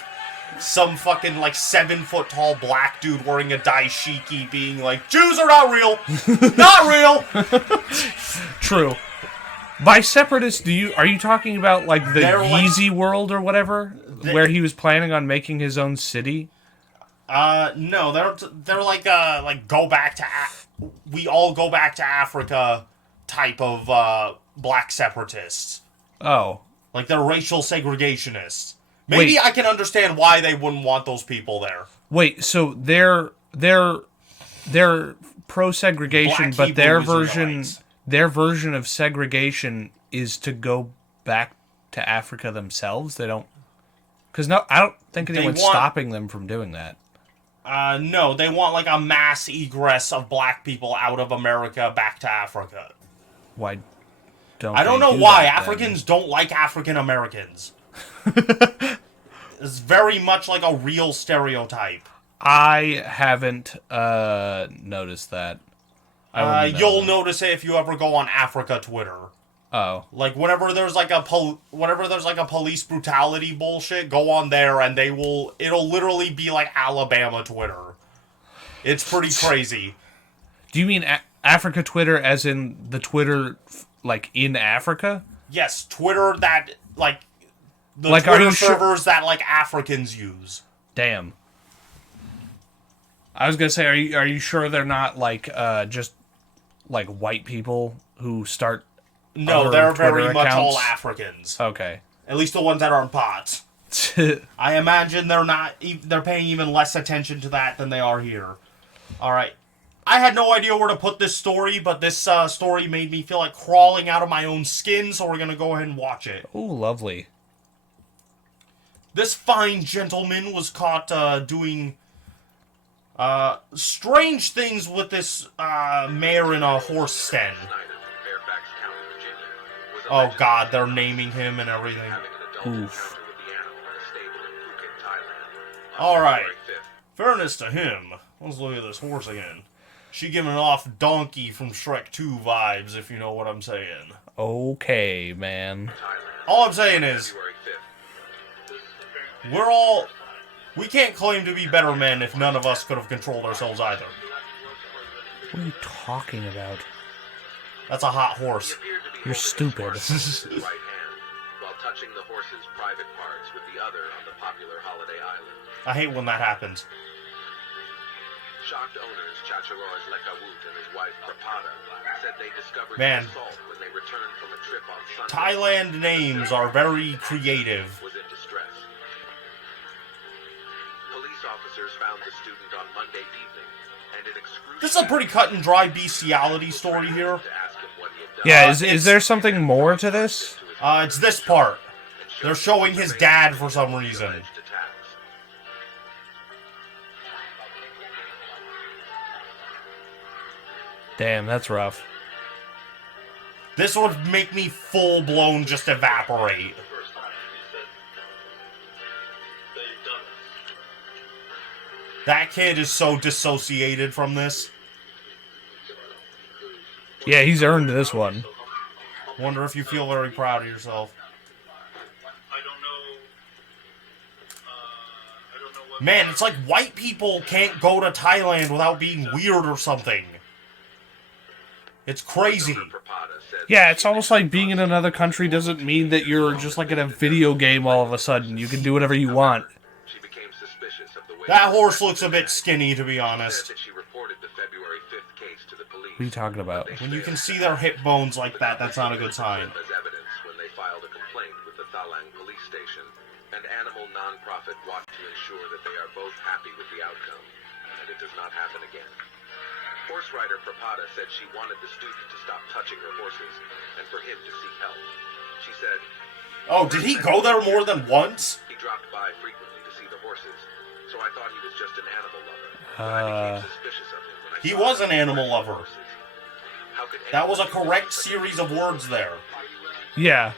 some fucking, like, 7 foot tall black dude wearing a dashiki being like, Jews are not real! Not real! True. By separatist, are you talking about, like, the Yeezy world or whatever? Where he was planning on making his own city? No, they're like go back to we all go back to Africa type of black separatists. Oh, like they're racial segregationists. Maybe I can understand why they wouldn't want those people there. Wait, so they're pro segregation, but their version of segregation is to go back to Africa themselves. They don't, because I don't think anyone's stopping them from doing that. No, they want, like, a mass egress of black people out of America back to Africa. Why don't I don't know why. Africans don't like African Americans. It's very much like a real stereotype. I haven't noticed that. You'll notice it if you ever go on Africa Twitter. Oh. Like, whenever there's like a police brutality bullshit, go on there and it'll literally be like Alabama Twitter. It's pretty crazy. Do you mean Africa Twitter as in the Twitter, like, in Africa? Yes, Twitter that, like, the like, Twitter servers that, like, Africans use. Damn. I was gonna say, are you sure they're not, like, just, like, white people who start... No, they're very much all Africans. Okay. At least the ones that aren't bots. I imagine they're paying even less attention to that than they are here. Alright. I had no idea where to put this story, but this story made me feel like crawling out of my own skin, so we're gonna go ahead and watch it. Ooh, lovely. This fine gentleman was caught doing strange things with this mare in a horse sten. Oh god, they're naming him and everything. Oof. Alright. Fairness to him. Let's look at this horse again. She giving off Donkey from Shrek 2 vibes, if you know what I'm saying. Okay, we All I'm saying is, We can't claim to be better men if none of us could have controlled ourselves either. What are you talking about? That's a hot horse. You're stupid. Right hand, while touching the horse's private parts with the other on the popular holiday island. I hate when that happens. Shocked owners Chacharoas Lekawut and his wife Prapada said they discovered Man. assault when they returned from a trip on Sunday. Thailand names are very creative. Was in distress. Police officers found the student on Monday evening, and an excruciating... This is a pretty cut and dry bestiality story here. Yeah, is there something more to this? It's this part. They're showing his dad for some reason. Damn, that's rough. This would make me full-blown just evaporate. That kid is so dissociated from this. Yeah, he's earned this one. Wonder if you feel very proud of yourself. Man, it's like white people can't go to Thailand without being weird or something. It's crazy. Yeah, it's almost like being in another country doesn't mean that you're just like in a video game all of a sudden. You can do whatever you want. That horse looks a bit skinny, to be honest. What are you talking about? When you can see their hip bones like that, that's not a good sign. As evidence when they filed a complaint with the Thalang police station, an animal non-profit watched to ensure that they are both happy with the outcome, and it does not happen again. Horse rider Prapada said she wanted the student to stop touching her horses and for him to seek help. She said, Oh, did he go there more than once? He dropped by frequently to see the horses, so I thought he was just an animal lover. I became suspicious of him when I He saw was him an animal touching lover. horses. How could That was a anyone correct do such series of words there. Yeah.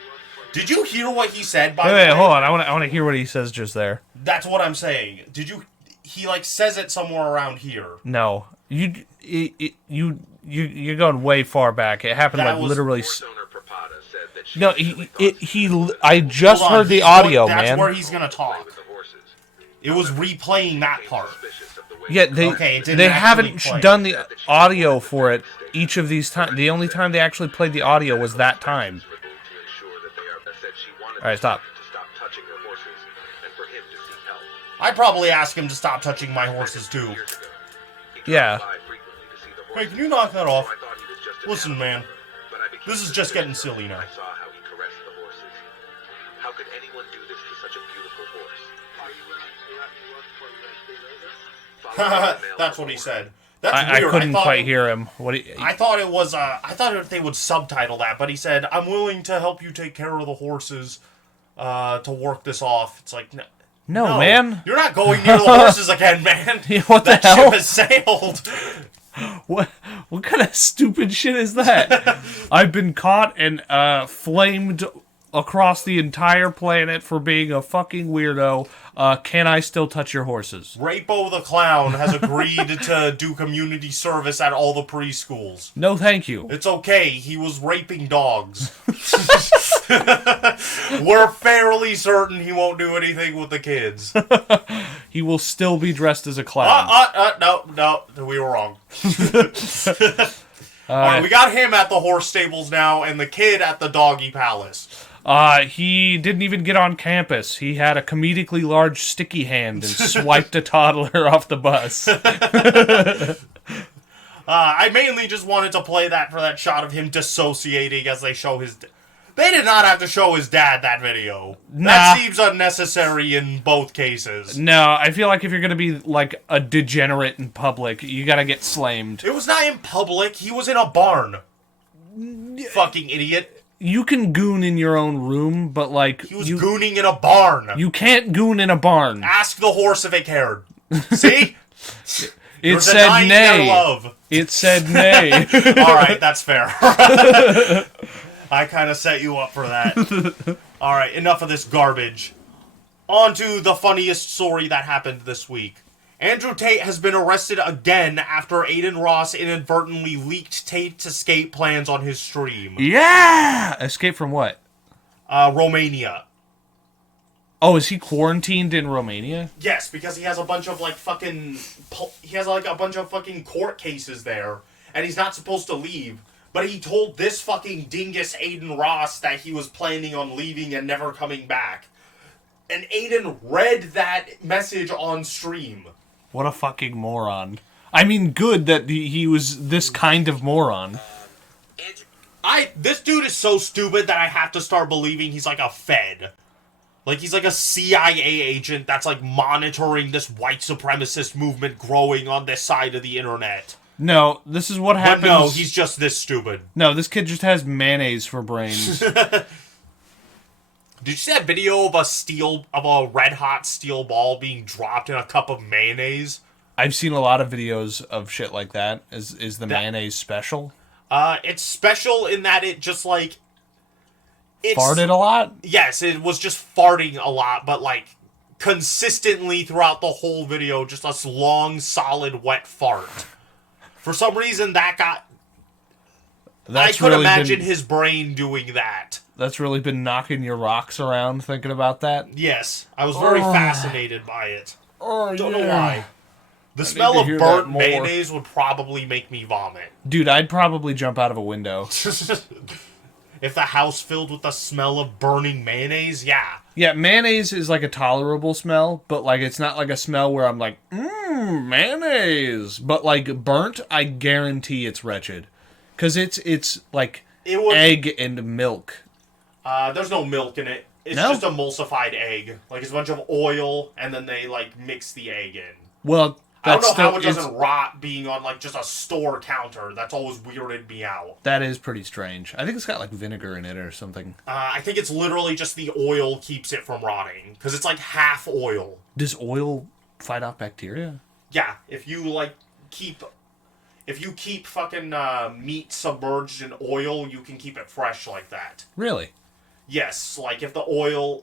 Did you hear what he said, by the Wait, way? hold on. I want to hear what he says just there. That's what I'm saying. Did you... He, like, says it somewhere around here. No. You're going way far back. It happened That like was- literally... Horse owner Prapada said that she No, actually I just Hold on, heard the he's audio, going- That's man. where he's gonna play talk. with the horses. It was replaying that part. Suspicious of the way Yeah, they Okay, it didn't they actually haven't play. done the audio for it each of these times. The only time they actually played the audio was that time. removed to ensure that they are said she wanted All right, stop. to stop touching her horses and for him to seek help. I'd probably ask him to stop touching my horses, too. Years ago, he dropped Yeah. by frequently to see the Hey, horses. can you knock that off? So I thought he was just an Listen, animal man. lover, but I became This is just getting suspicious silly now. when I saw how he caressed the horses. How could anyone do this to such a beautiful horse? That's what he said. That's I weird. couldn't thought quite hear him. What? I thought it was. I thought they would subtitle that, but he said, "I'm willing to help you take care of the horses, to work this off." It's like, No, man. you're not going near the horses again, man. What the that hell? ship has sailed. What kind of stupid shit is that? I've been caught and flamed across the entire planet for being a fucking weirdo. Can I still touch your horses? Rapo the Clown has agreed to do community service at all the preschools. No, thank you. It's okay. He was raping dogs. We're fairly certain he won't do anything with the kids. He will still be dressed as a clown. No, we were wrong. Alright, we got him at the horse stables now, and the kid at the doggy palace. He didn't even get on campus. He had a comedically large sticky hand and swiped a toddler off the bus. I mainly just wanted to play that for that shot of him dissociating as they show his... They did not have to show his dad that video. That seems unnecessary in both cases. No, I feel like if you're gonna be, like, a degenerate in public, you gotta get slammed. It was not in public. He was in a barn. Fucking idiot. You can goon in your own room, but, like... He was gooning in a barn. You can't goon in a barn. Ask the horse if it cared. See? It said nay. Love. It said nay. Alright, that's fair. I kind of set you up for that. Alright, enough of this garbage. On to the funniest story that happened this week. Andrew Tate has been arrested again after Aiden Ross inadvertently leaked Tate's escape plans on his stream. Yeah! Escape from what? Romania. Oh, is he quarantined in Romania? Yes, because he has a bunch of like fucking court cases there, and he's not supposed to leave. But he told this fucking dingus Aiden Ross that he was planning on leaving and never coming back. And Aiden read that message on stream. What a fucking moron. I mean, good that he was this kind of moron. This dude is so stupid that I have to start believing he's like a Fed. Like, he's like a CIA agent that's like monitoring this white supremacist movement growing on this side of the internet. No, this is what happens. But no, he's just this stupid. No, this kid just has mayonnaise for brains. Did you see that video of a red hot steel ball being dropped in a cup of mayonnaise? I've seen a lot of videos of shit like that. Is the mayonnaise special? It's special in that it just like farted a lot? Yes, it was just farting a lot, but like consistently throughout the whole video, just a long, solid, wet fart. For some reason, I could imagine his brain doing that. That's really been knocking your rocks around thinking about that? Yes, I was very fascinated by it. Oh, Don't know why. The smell of burnt mayonnaise would probably make me vomit. Dude, I'd probably jump out of a window. If the house filled with the smell of burning mayonnaise, yeah. Yeah, mayonnaise is like a tolerable smell, but like it's not like a smell where I'm like, mayonnaise. But like burnt, I guarantee it's wretched. Because it's like egg and milk. There's no milk in it. It's just emulsified egg. Like, it's a bunch of oil, and then they like mix the egg in. Well, I don't know how it doesn't rot being on like just a store counter. That's always weirded me out. That is pretty strange. I think it's got like vinegar in it or something. I think it's literally just the oil keeps it from rotting. Because it's like half oil. Does oil fight off bacteria? Yeah, if you keep fucking meat submerged in oil, you can keep it fresh like that. Really? Yes, like if the oil,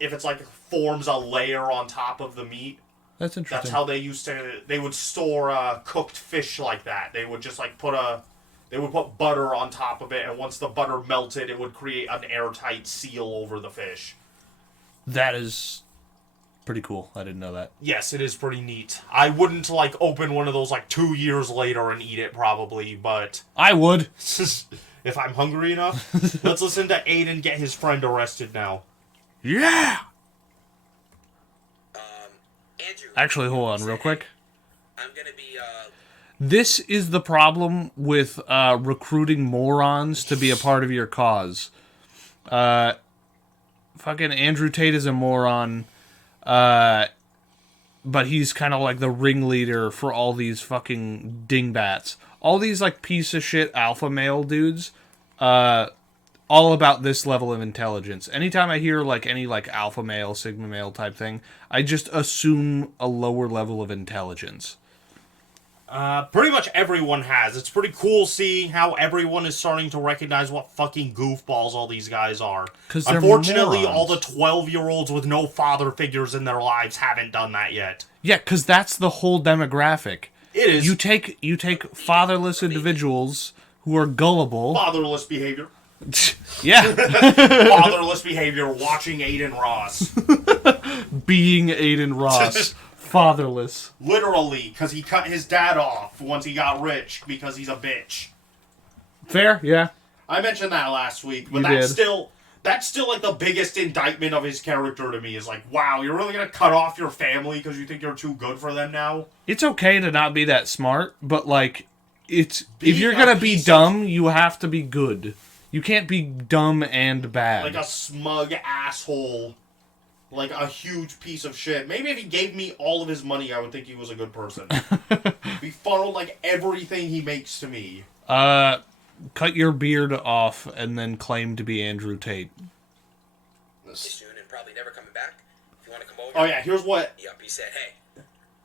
if it's like forms a layer on top of the meat. That's interesting. That's how they would store cooked fish like that. They would just like put butter on top of it, and once the butter melted, it would create an airtight seal over the fish. That is pretty cool. I didn't know that. Yes, it is pretty neat. I wouldn't like open one of those like 2 years later and eat it probably, but I would. If I'm hungry enough. Let's listen to Aiden get his friend arrested now. Yeah. Andrew, actually, hold on real quick. I'm gonna be This is the problem with recruiting morons to be a part of your cause. Fucking Andrew Tate is a moron, but he's kind of like the ringleader for all these fucking dingbats. All these like piece of shit alpha male dudes, all about this level of intelligence. Anytime I hear like any like alpha male, sigma male type thing, I just assume a lower level of intelligence. Pretty much everyone has. It's pretty cool seeing how everyone is starting to recognize what fucking goofballs all these guys are. Unfortunately, all the 12-year-olds with no father figures in their lives haven't done that yet. Yeah, because that's the whole demographic. It is. You take fatherless individuals who are gullible. Fatherless behavior. Yeah. Fatherless behavior, watching Aiden Ross. Being Aiden Ross. Fatherless. Literally, because he cut his dad off once he got rich because he's a bitch. Fair, yeah. I mentioned that last week, but that's still like the biggest indictment of his character to me is like, wow, you're really going to cut off your family because you think you're too good for them now? It's okay to not be that smart, but like, if you're going to be dumb, you have to be good. You can't be dumb and bad. Like a smug asshole. Like a huge piece of shit. Maybe if he gave me all of his money, I would think he was a good person. He funneled like everything he makes to me. Cut your beard off and then claim to be Andrew Tate. Soon and probably never coming back. If you want to come over. Oh yeah, here's what. Yep, he said, hey,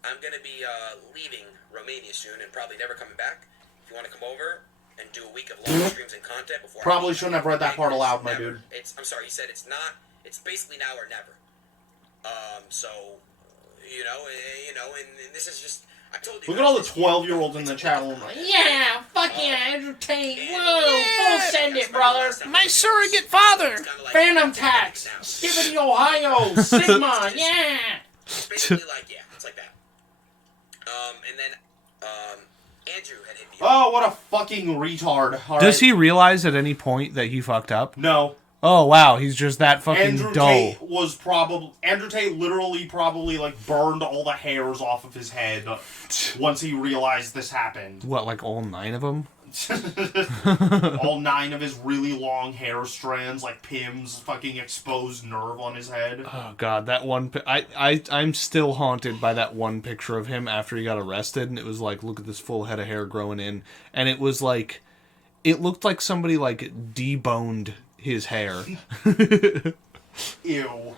I'm gonna be leaving Romania soon and probably never coming back. If you want to come over and do a week of live streams and content before. Probably shouldn't have read that part aloud, my dude. I'm sorry. He said it's basically now or never. So, and this is just, I told you. Look at all the 12-year-olds in the chat room. Like, yeah, fuck yeah, Andrew Tate. Whoa, full send it, brother. My surrogate father. Phantom Tax. Skibbity Ohio. Sigma. Yeah. It's basically like, yeah, it's like that. And then, Andrew had hit me up. Oh, what a fucking retard. All Does right. he realize at any point that he fucked up? No. Oh, wow, he's just that fucking Andrew dull. Andrew Tate literally probably, like, burned all the hairs off of his head once he realized this happened. What, like all 9 of them? All 9 of his really long hair strands, like Pim's fucking exposed nerve on his head. Oh god, that one. I'm still haunted by that one picture of him after he got arrested, and it was like, look at this full head of hair growing in, and it was like, it looked like somebody like deboned his hair. Ew.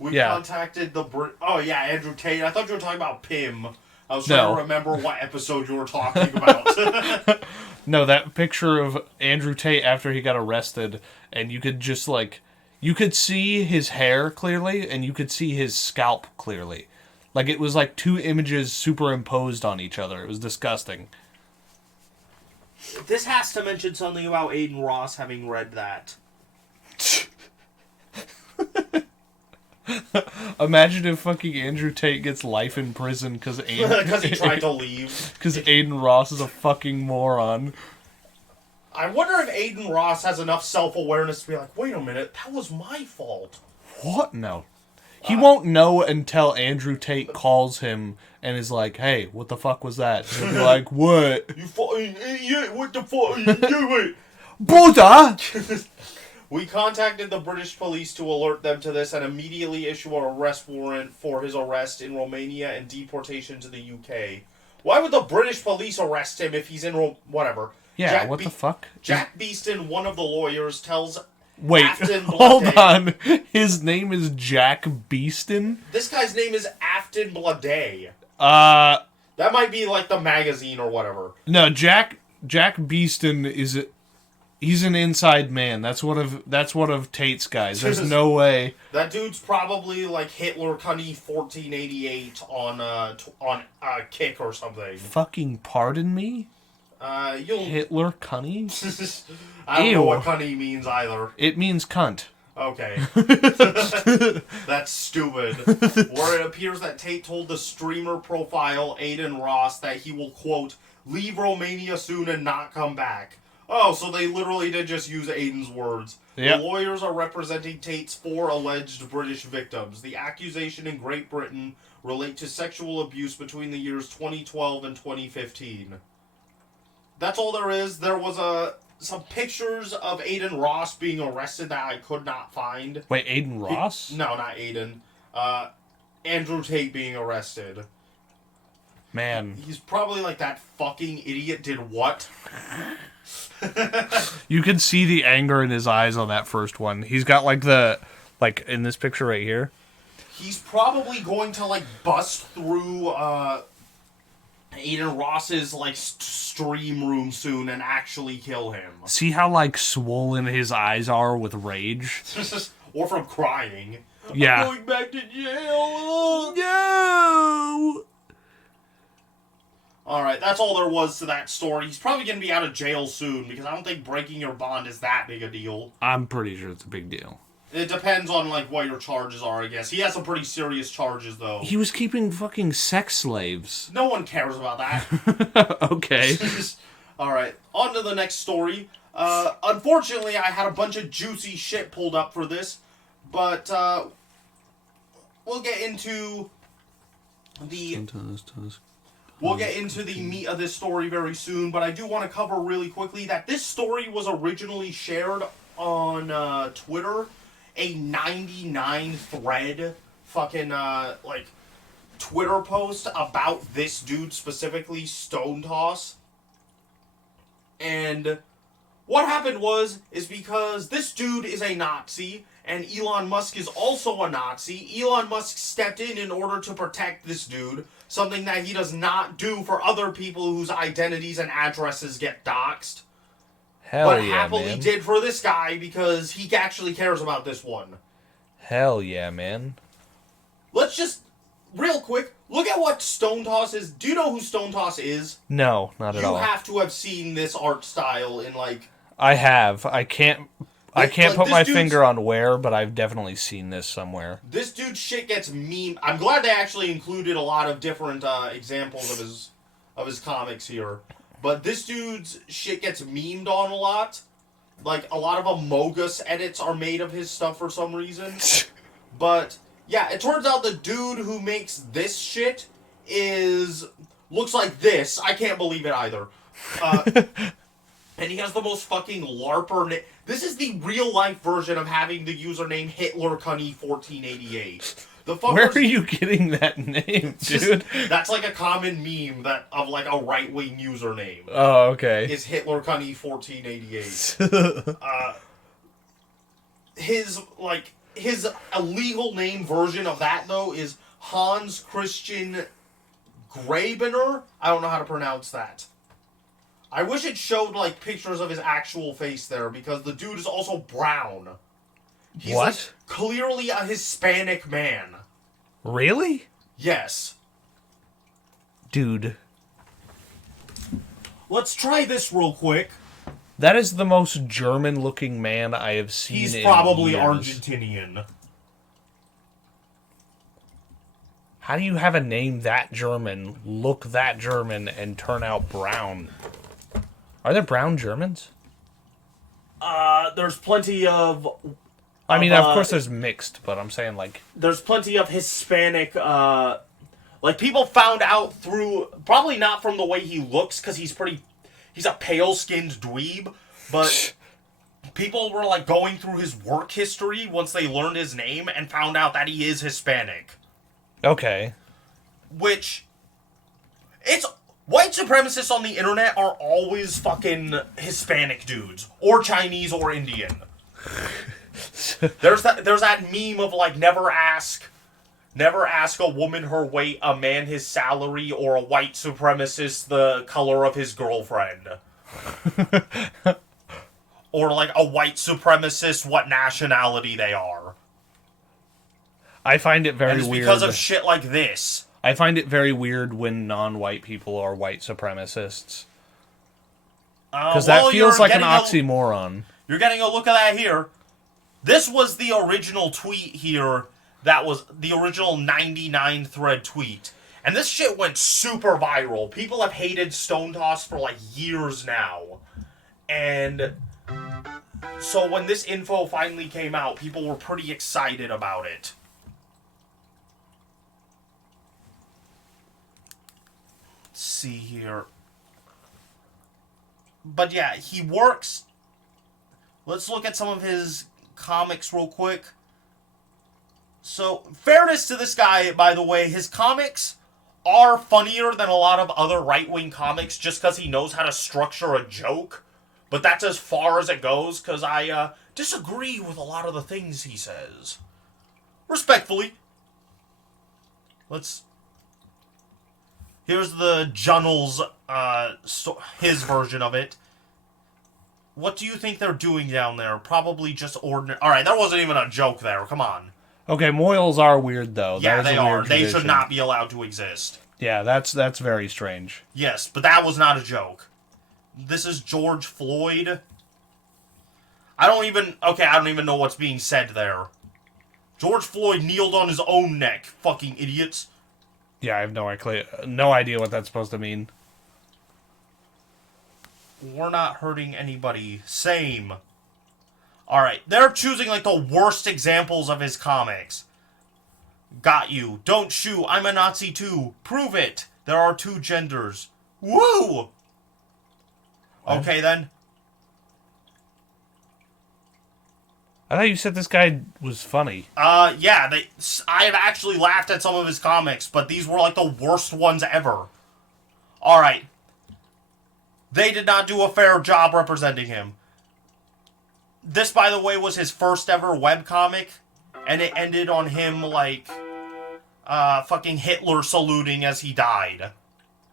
We Yeah. contacted the Oh yeah, Andrew Tate. I thought you were talking about Pim. I was trying to remember what episode you were talking about. No, that picture of Andrew Tate after he got arrested, and you could just like, you could see his hair clearly, and you could see his scalp clearly. Like, it was like 2 images superimposed on each other. It was disgusting. This has to mention something about Aiden Ross having read that. Imagine if fucking Andrew Tate gets life in prison because he tried to leave. Because Aiden Ross is a fucking moron. I wonder if Aiden Ross has enough self-awareness to be like, wait a minute, that was my fault. What? No. He won't know until Andrew Tate calls him and is like, hey, what the fuck was that? He'll be like, what? You fucking idiot, what the fuck are you doing? Buddha! We contacted the British police to alert them to this and immediately issue an arrest warrant for his arrest in Romania and deportation to the UK. Why would the British police arrest him if he's in whatever? Yeah, what the fuck? Jack Beeston, one of the lawyers, tells Wait, Afton hold Blade. on. His name is Jack Beeston? This guy's name is Afton Blade. That might be like the magazine or whatever. No, Jack Beeston is... He's an inside man. That's one of Tate's guys. There's no way. That dude's probably like Hitler Cunny 1488 on Kick or something. Fucking pardon me? Hitler Cunny? I don't know what Cunny means either. It means cunt. Okay. That's stupid. Where it appears that Tate told the streamer profile Aiden Ross that he will, quote, leave Romania soon and not come back. Oh, so they literally did just use Aiden's words. Yep. The lawyers are representing Tate's 4 alleged British victims. The accusation in Great Britain relate to sexual abuse between the years 2012 and 2015. That's all there is. There was some pictures of Aiden Ross being arrested that I could not find. Wait, Aiden Ross? No, not Aiden. Andrew Tate being arrested. Man. He's probably like, that fucking idiot did what? You can see the anger in his eyes on that first one. He's got like in this picture right here. He's probably going to like bust through Aiden Ross's like stream room soon and actually kill him. See how like swollen his eyes are with rage? Or from crying. Yeah. I'm going back to jail. No. Alright, that's all there was to that story. He's probably going to be out of jail soon, because I don't think breaking your bond is that big a deal. I'm pretty sure it's a big deal. It depends on, like, what your charges are, I guess. He has some pretty serious charges, though. He was keeping fucking sex slaves. No one cares about that. Okay. Alright, on to the next story. Unfortunately, I had a bunch of juicy shit pulled up for this, but, we'll get into the... We'll get into the meat of this story very soon, but I do want to cover really quickly that this story was originally shared on Twitter, a 99 thread fucking like Twitter post about this dude specifically, StoneDox. And what happened is because this dude is a Nazi and Elon Musk is also a Nazi, Elon Musk stepped in order to protect this dude. Something that he does not do for other people whose identities and addresses get doxed. But happily did for this guy because he actually cares about this one. Hell yeah, man. Let's just real quick, look at what StoneDox is. Do you know who StoneDox is? No, not at all. You have to have seen this art style in, like... I have. I can't like, put my finger on where, but I've definitely seen this somewhere. This dude's shit gets meme. I'm glad they actually included a lot of different examples of his comics here. But this dude's shit gets memed on a lot. Like, a lot of Amogus edits are made of his stuff for some reason. But, yeah, it turns out the dude who makes this shit looks like this. I can't believe it either. And he has the most fucking LARPer name. This is the real-life version of having the username HitlerCunny1488. Where are you getting that name, dude? That's like a common meme of like a right-wing username. Oh, okay. Is HitlerCunny1488. His illegal name version of that, though, is Hans Christian Grabener. I don't know how to pronounce that. I wish it showed, like, pictures of his actual face there, because the dude is also brown. He's, what? Like, clearly a Hispanic man. Really? Yes. Dude. Let's try this real quick. That is the most German-looking man I have seen. He's probably years. Argentinian. How do you have a name that German, look that German, and turn out brown? Are there brown Germans? There's plenty of... I mean, of course there's mixed, but I'm saying, like... There's plenty of Hispanic, like, people found out through... Probably not from the way he looks, because he's a pale-skinned dweeb, but... People were, like, going through his work history once they learned his name and found out that he is Hispanic. Okay. Which... It's... White supremacists on the internet are always fucking Hispanic dudes. Or Chinese or Indian. There's that meme of, like, never ask a woman her weight, a man his salary, or a white supremacist the color of his girlfriend. Or, like, a white supremacist what nationality they are. I find it very weird. Because of shit like this. I find it very weird when non-white people are white supremacists. Because that feels like an oxymoron. You're getting a look at that here. This was the original tweet here. That was the original 99 thread tweet. And this shit went super viral. People have hated StoneDox for like years now. And so when this info finally came out, people were pretty excited about it. Let's see here. But yeah, he works... Let's look at some of his comics real quick. So, fairness to this guy, by the way, his comics are funnier than a lot of other right-wing comics just because he knows how to structure a joke. But that's as far as it goes, because I disagree with a lot of the things he says. Respectfully. Here's the Junnels, his version of it. What do you think they're doing down there? Probably just ordinary... Alright, that wasn't even a joke there. Come on. Okay, Moils are weird, though. Yeah, they are. They should not be allowed to exist. Yeah, that's very strange. Yes, but that was not a joke. This is George Floyd. I don't even know what's being said there. George Floyd kneeled on his own neck. Fucking idiots. Yeah, I have no idea what that's supposed to mean. We're not hurting anybody. Same. Alright, they're choosing, like, the worst examples of his comics. Got you. Don't shoot. I'm a Nazi too. Prove it. There are two genders. Woo! Okay, then. I thought you said this guy was funny. Yeah, I have actually laughed at some of his comics, but these were, like, the worst ones ever. Alright. They did not do a fair job representing him. This, by the way, was his first ever webcomic, and it ended on him, like, fucking Hitler saluting as he died.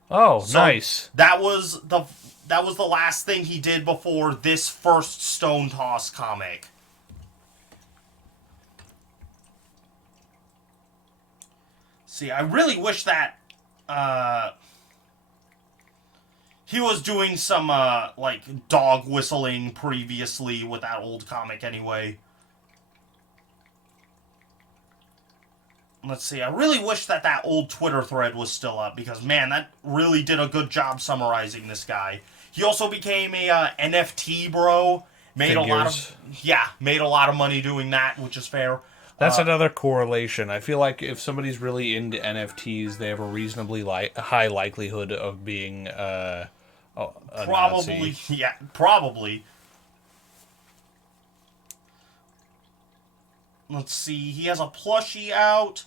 Oh, so nice. That was the last thing he did before this first StoneDox comic. See, I really wish that he was doing some like dog whistling previously with that old comic anyway. Let's see, I really wish that old Twitter thread was still up, because, man, that really did a good job summarizing this guy. He also became a NFT bro. Made made a lot of money doing that, which is fair. That's another correlation. I feel like if somebody's really into NFTs, they have a reasonably high likelihood of being a probably Nazi. Yeah, probably. Let's see, he has a plushie out.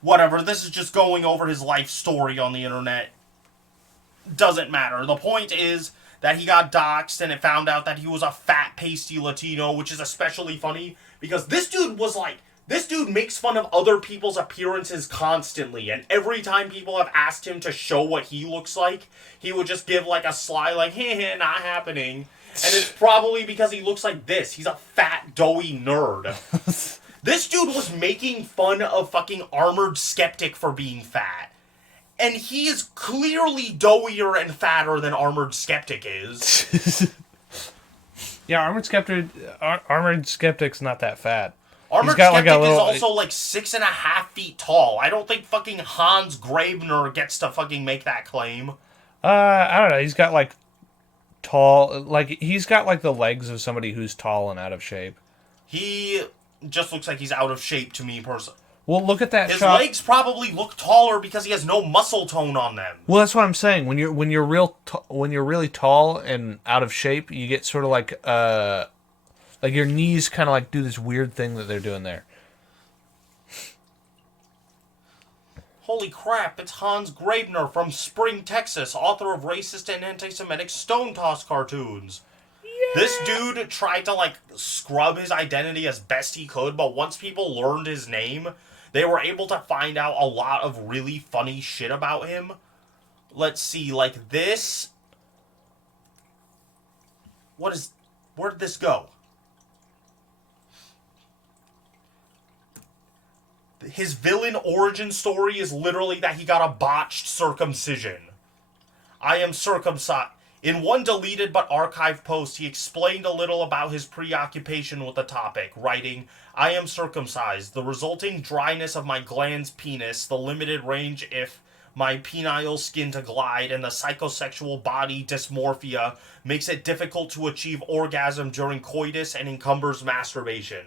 Whatever, this is just going over his life story on the internet. Doesn't matter. The point is that he got doxxed and it found out that he was a fat, pasty Latino, which is especially funny because this dude makes fun of other people's appearances constantly, and every time people have asked him to show what he looks like, he would just give like a sly, like, heh, not happening. And it's probably because he looks like this. He's a fat, doughy nerd. This dude was making fun of fucking Armored Skeptic for being fat. And he is clearly doughier and fatter than Armored Skeptic is. Yeah, Armored Skeptic's not that fat. Armored Skeptic is also like 6.5 feet tall. I don't think fucking Hans Grabner gets to fucking make that claim. I don't know. He's got like tall, like he's got like the legs of somebody who's tall and out of shape. He just looks like he's out of shape to me personally. Well, look at that. His legs probably look taller because he has no muscle tone on them. Well, that's what I'm saying. When you're really tall and out of shape, you get sort of like your knees kind of like do this weird thing that they're doing there. Holy crap, it's Hans Grabner from Spring, Texas, author of racist and anti-Semitic StoneDox cartoons. Yeah. This dude tried to, like, scrub his identity as best he could, but once people learned his name, they were able to find out a lot of really funny shit about him. Let's see, like this. Where'd this go? His villain origin story is literally that he got a botched circumcision. I am circumcised. In one deleted but archived post, he explained a little about his preoccupation with the topic, writing, I am circumcised. The resulting dryness of my glans penis, the limited range if my penile skin to glide, and the psychosexual body dysmorphia makes it difficult to achieve orgasm during coitus and encumbers masturbation.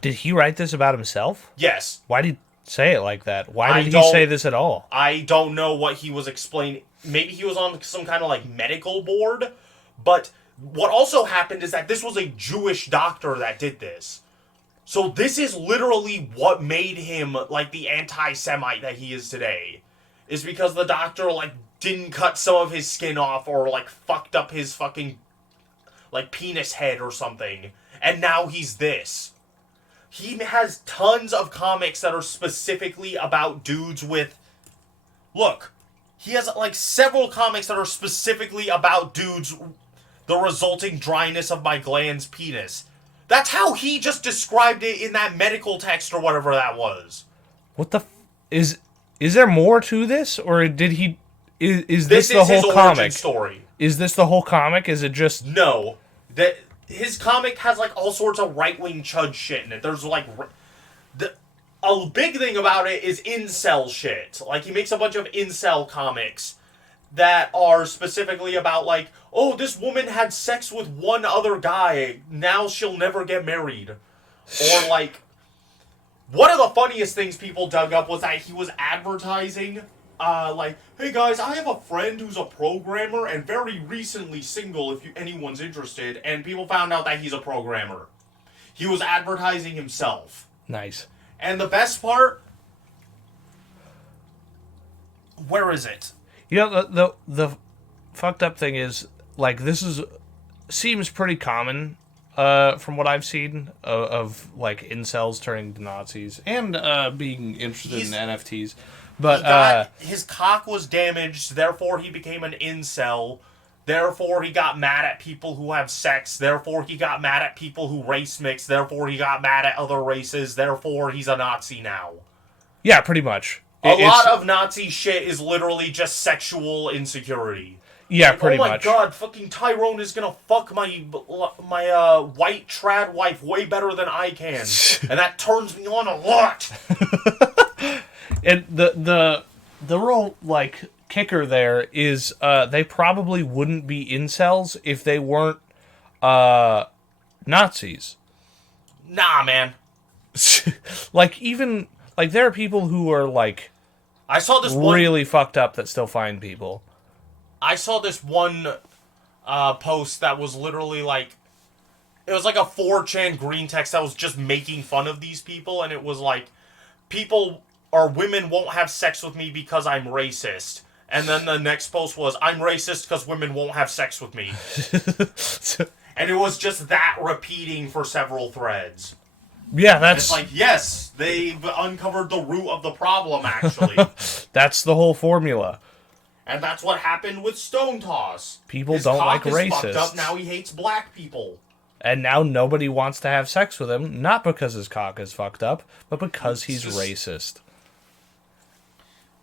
Did he write this about himself? Yes. Why did he say it like that? Why did he say this at all? I don't know what he was explaining. Maybe he was on some kind of like medical board. But what also happened is that this was a Jewish doctor that did this. So this is literally what made him like the anti-Semite that he is today. Is because the doctor like didn't cut some of his skin off or like fucked up his fucking like penis head or something. And now he's this. He has tons of comics that are specifically about dudes with... Look, he has like several comics that are specifically about dudes... The resulting dryness of my glans penis. That's how he just described it in that medical text or whatever that was. What the... Is there more to this? Or did he... Is this the whole comic? Story. Is this the whole comic? Is it just... No. His comic has, like, all sorts of right-wing chud shit in it. There's, like... A big thing about it is incel shit. Like, he makes a bunch of incel comics that are specifically about, like, oh, this woman had sex with one other guy. Now she'll never get married. Or, like... One of the funniest things people dug up was that he was advertising... like, hey guys, I have a friend who's a programmer and very recently single if anyone's interested, and people found out that he's a programmer. He was advertising himself. Nice. And the best part... Where is it? You know, the fucked up thing is, like, seems pretty common, from what I've seen, of like, incels turning to Nazis, and being interested in NFTs. But his cock was damaged, therefore he became an incel. Therefore he got mad at people who have sex. Therefore he got mad at people who race mix. Therefore he got mad at other races. Therefore he's a Nazi now. Yeah, pretty much. A lot of Nazi shit is literally just sexual insecurity. Yeah, like, pretty much. Oh my god, fucking Tyrone is gonna fuck my white trad wife way better than I can. And that turns me on a lot. And the real, like, kicker there is they probably wouldn't be incels if they weren't Nazis. Nah, man. Like, even, like, there are people who are, like, I saw this really fucked up that still find people. I saw this one post that was literally like, it was like a 4chan green text that was just making fun of these people, and it was like, people or women won't have sex with me because I'm racist. And then the next post was, I'm racist because women won't have sex with me. And it was just that repeating for several threads. Yeah, And that's... it's like, yes, they've uncovered the root of the problem, actually. That's the whole formula. And that's what happened with StoneDox. People His don't cock like is racists. fucked up, now he hates black people. And now nobody wants to have sex with him, not because his cock is fucked up, but because he's racist.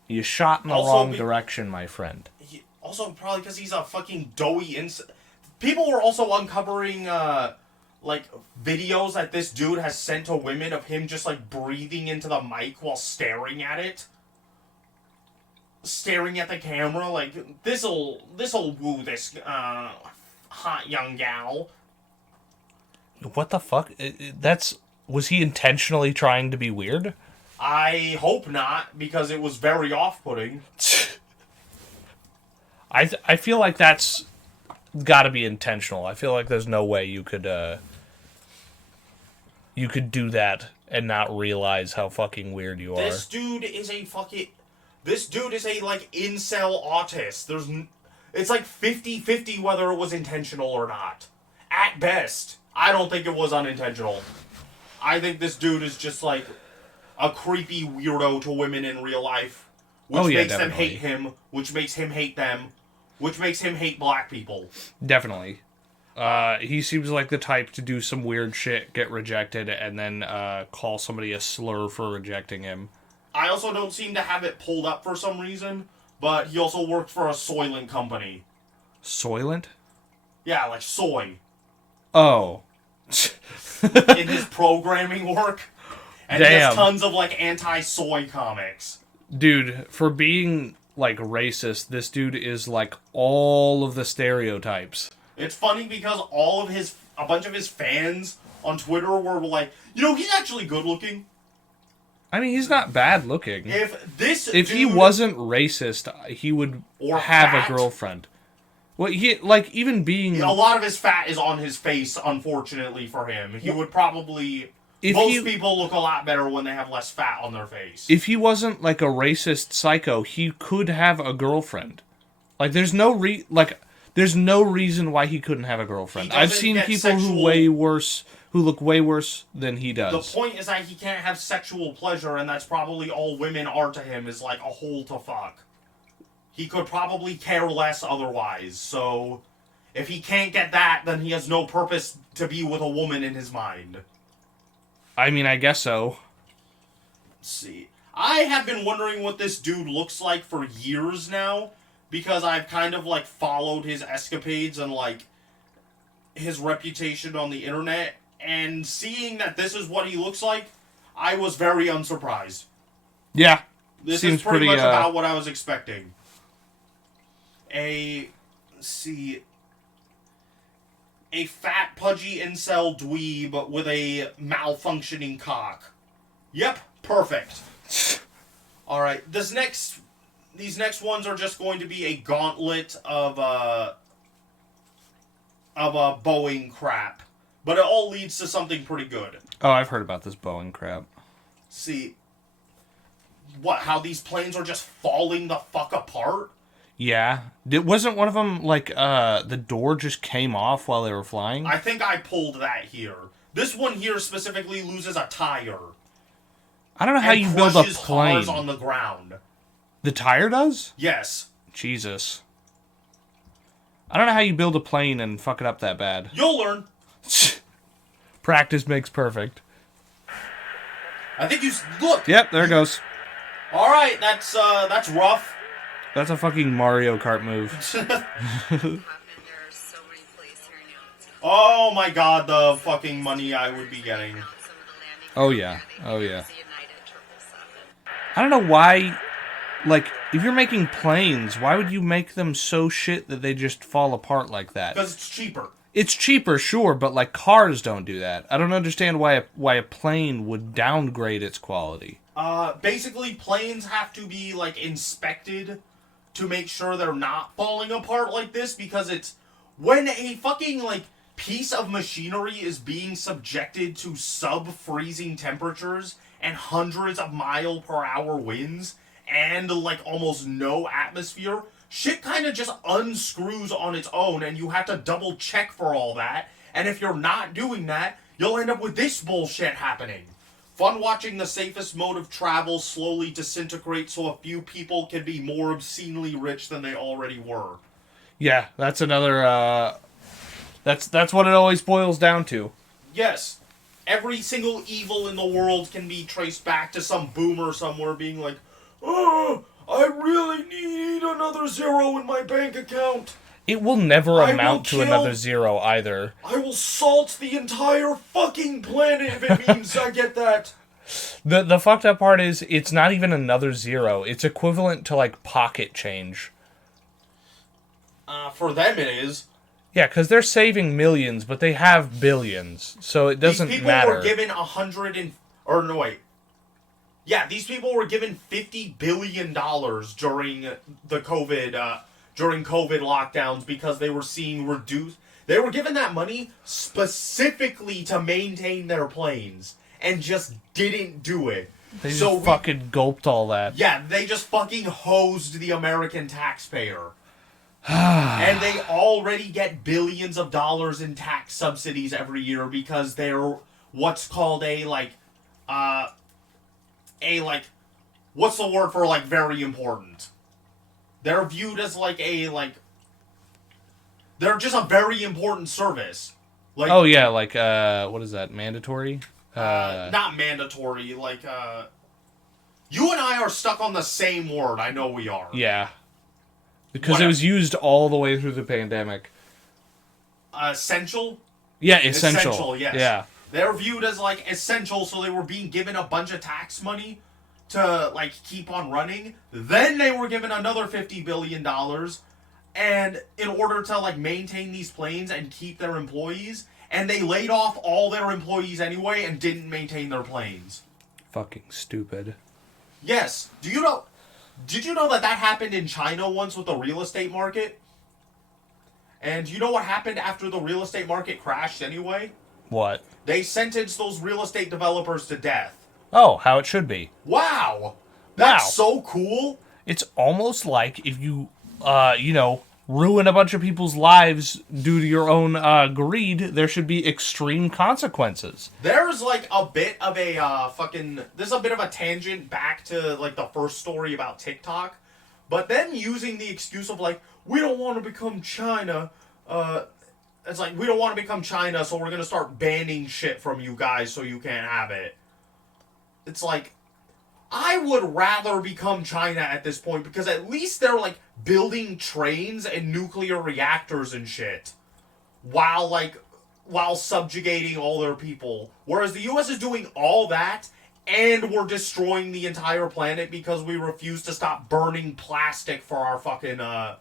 You shot in the wrong direction, my friend. Also, probably because he's a fucking doughy People were also uncovering, like, videos that this dude has sent to women of him just, like, breathing into the mic while staring at it. Staring at the camera, like, this'll woo this, hot young gal. What the fuck? Was he intentionally trying to be weird? I hope not, because it was very off-putting. I feel like that's gotta be intentional. I feel like there's no way you could do that and not realize how fucking weird you are. This dude is a, like, incel autist. It's like 50-50 whether it was intentional or not. At best. I don't think it was unintentional. I think this dude is just, like, a creepy weirdo to women in real life. Which makes them hate him, which makes him hate them, which makes him hate black people. Definitely. He seems like the type to do some weird shit, get rejected, and then call somebody a slur for rejecting him. I also don't seem to have it pulled up for some reason, but he also worked for a Soylent company. Soylent? Yeah, like soy. Oh. In his programming work. And Damn. he has tons of, like, anti-soy comics. Dude, for being, like, racist, this dude is, like, all of the stereotypes. It's funny because a bunch of his fans on Twitter were like, he's actually good looking. I mean, he's not bad looking. If he wasn't racist, he would have a girlfriend. Well, even being... A lot of his fat is on his face, unfortunately for him. He would probably... Most people look a lot better when they have less fat on their face. If he wasn't, like, a racist psycho, he could have a girlfriend. Like, there's no reason why he couldn't have a girlfriend. I've seen people who look way worse than he does. The point is that he can't have sexual pleasure, and that's probably all women are to him, is like a hole to fuck. He could probably care less otherwise, so if he can't get that, then he has no purpose to be with a woman in his mind. I mean, I guess so. Let's see. I have been wondering what this dude looks like for years now, because I've kind of, like, followed his escapades and, like, his reputation on the internet, and seeing that this is what he looks like, I was very unsurprised. Yeah. This is pretty much about what I was expecting. A fat, pudgy incel dweeb with a malfunctioning cock. Yep, perfect. Alright, these next ones are just going to be a gauntlet of Boeing crap. But it all leads to something pretty good. Oh, I've heard about this Boeing crap. See, how these planes are just falling the fuck apart? Yeah. Wasn't one of them, like, the door just came off while they were flying? I think I pulled that here. This one here specifically loses a tire. I don't know how you build a plane. Cars on the ground. The tire does? Yes. Jesus. I don't know how you build a plane and fuck it up that bad. You'll learn. Practice makes perfect. I think look. Yep, there it goes. All right, that's rough. That's a fucking Mario Kart move. Oh my god, the fucking money I would be getting. Oh yeah. Oh yeah. I don't know why, like, if you're making planes, why would you make them so shit that they just fall apart like that? Because it's cheaper. It's cheaper, sure, but like cars don't do that. I don't understand why a plane would downgrade its quality. Basically, planes have to be, like, inspected to make sure they're not falling apart like this, because it's when a fucking, like, piece of machinery is being subjected to sub-freezing temperatures and hundreds of mile per hour winds and, like, almost no atmosphere, shit kind of just unscrews on its own, and you have to double check for all that, and if you're not doing that, you'll end up with this bullshit happening. Fun watching the safest mode of travel slowly disintegrate so a few people can be more obscenely rich than they already were. Yeah, that's another, that's what it always boils down to. Yes, every single evil in the world can be traced back to some boomer somewhere being like, oh, I really need another zero in my bank account. It will never amount to another zero either. I will salt the entire fucking planet if it means I get that. The fucked up part is, it's not even another zero. It's equivalent to, like, pocket change. For them it is. Yeah, because they're saving millions, but they have billions, so it doesn't matter. These matter. people were given these people were given $50 billion during the COVID, during COVID lockdowns because they were seeing reduced. They were given that money specifically to maintain their planes and just didn't do it. They just fucking gulped all that. Yeah, they just fucking hosed the American taxpayer. And they already get billions of dollars in tax subsidies every year because they're what's called what's the word for, like, very important? They're viewed as they're just a very important service. Like, oh yeah, like, what is that, mandatory? Not mandatory, like, you and I are stuck on the same word, I know we are. Yeah. Because it was used all the way through the pandemic. Essential? Yeah, essential. Essential, yes. Yeah. They're viewed as, like, essential, so they were being given a bunch of tax money to, like, keep on running. Then they were given another $50 billion, and in order to, like, maintain these planes and keep their employees, and they laid off all their employees anyway and didn't maintain their planes. Fucking stupid. Yes. Did you know that happened in China once with the real estate market? And you know what happened after the real estate market crashed anyway? What? They sentenced those real estate developers to death. Oh, how it should be. Wow. That's so cool. It's almost like if you, ruin a bunch of people's lives due to your own greed, there should be extreme consequences. There's, like, a bit of a there's a bit of a tangent back to, like, the first story about TikTok. But then using the excuse of, like, we don't want to become China, it's like, we don't want to become China, so we're going to start banning shit from you guys so you can't have it. It's like, I would rather become China at this point, because at least they're, like, building trains and nuclear reactors and shit while subjugating all their people. Whereas the US is doing all that, and we're destroying the entire planet because we refuse to stop burning plastic for our fucking, to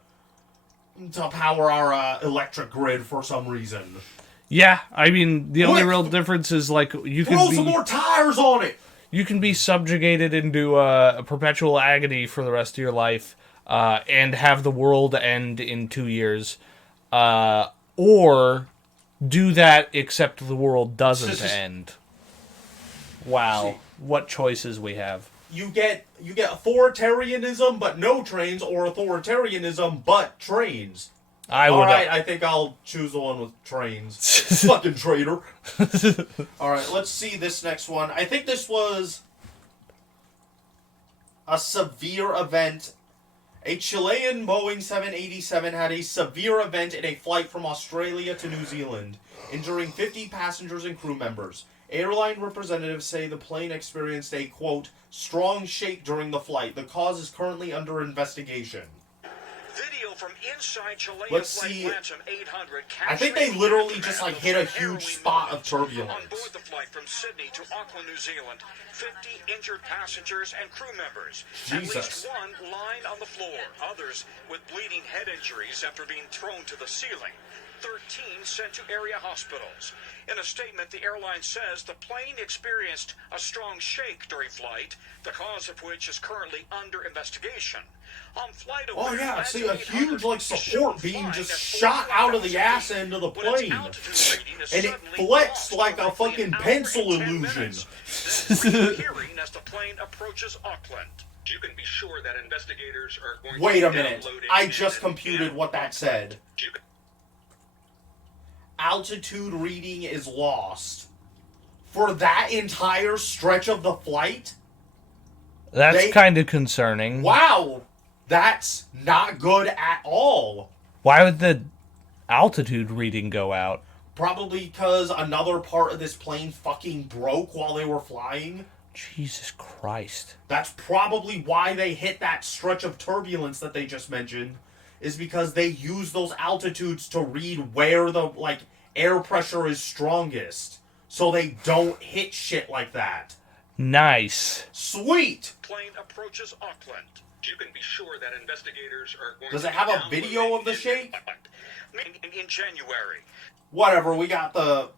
power our electric grid for some reason. Yeah, I mean, the only real difference is, like, you can throw some more tires on it! You can be subjugated into a perpetual agony for the rest of your life, and have the world end in 2 years, or do that except the world doesn't end. Wow, what choices we have. You get authoritarianism but no trains, or authoritarianism but trains. Alright, I think I'll choose the one with trains. Fucking traitor. Alright, let's see this next one. I think this was a severe event. A Chilean Boeing 787 had a severe event in a flight from Australia to New Zealand, injuring 50 passengers and crew members. Airline representatives say the plane experienced a, quote, strong shake during the flight. The cause is currently under investigation. Video from inside Chilean Let's see. 800 I think they literally just like hit a huge spot of turbulence. On board the flight from Sydney to Auckland, New Zealand, 50 injured passengers and crew members. Jesus. At least one lying on the floor. Others with bleeding head injuries after being thrown to the ceiling. 13 sent to area hospitals. In a statement, the airline says the plane experienced a strong shake during flight, the cause of which is currently under investigation. On flight oh yeah, I see a huge like support beam just shot out of the ass end of the plane. And it flexed like a fucking pencil illusion. Hearing as the plane approaches Auckland. You can be sure that investigators are going Wait to a minute. I just computed what that said. Altitude reading is lost. For that entire stretch of the flight? That's kind of concerning. Wow! That's not good at all. Why would the altitude reading go out? Probably because another part of this plane fucking broke while they were flying. Jesus Christ. That's probably why they hit that stretch of turbulence that they just mentioned. Is because they use those altitudes to read where the, like, air pressure is strongest. So they don't hit shit like that. Nice. Sweet! Plane approaches Auckland. You can be sure that investigators are going Does to it have a video of the shake? In January. Whatever, we got the...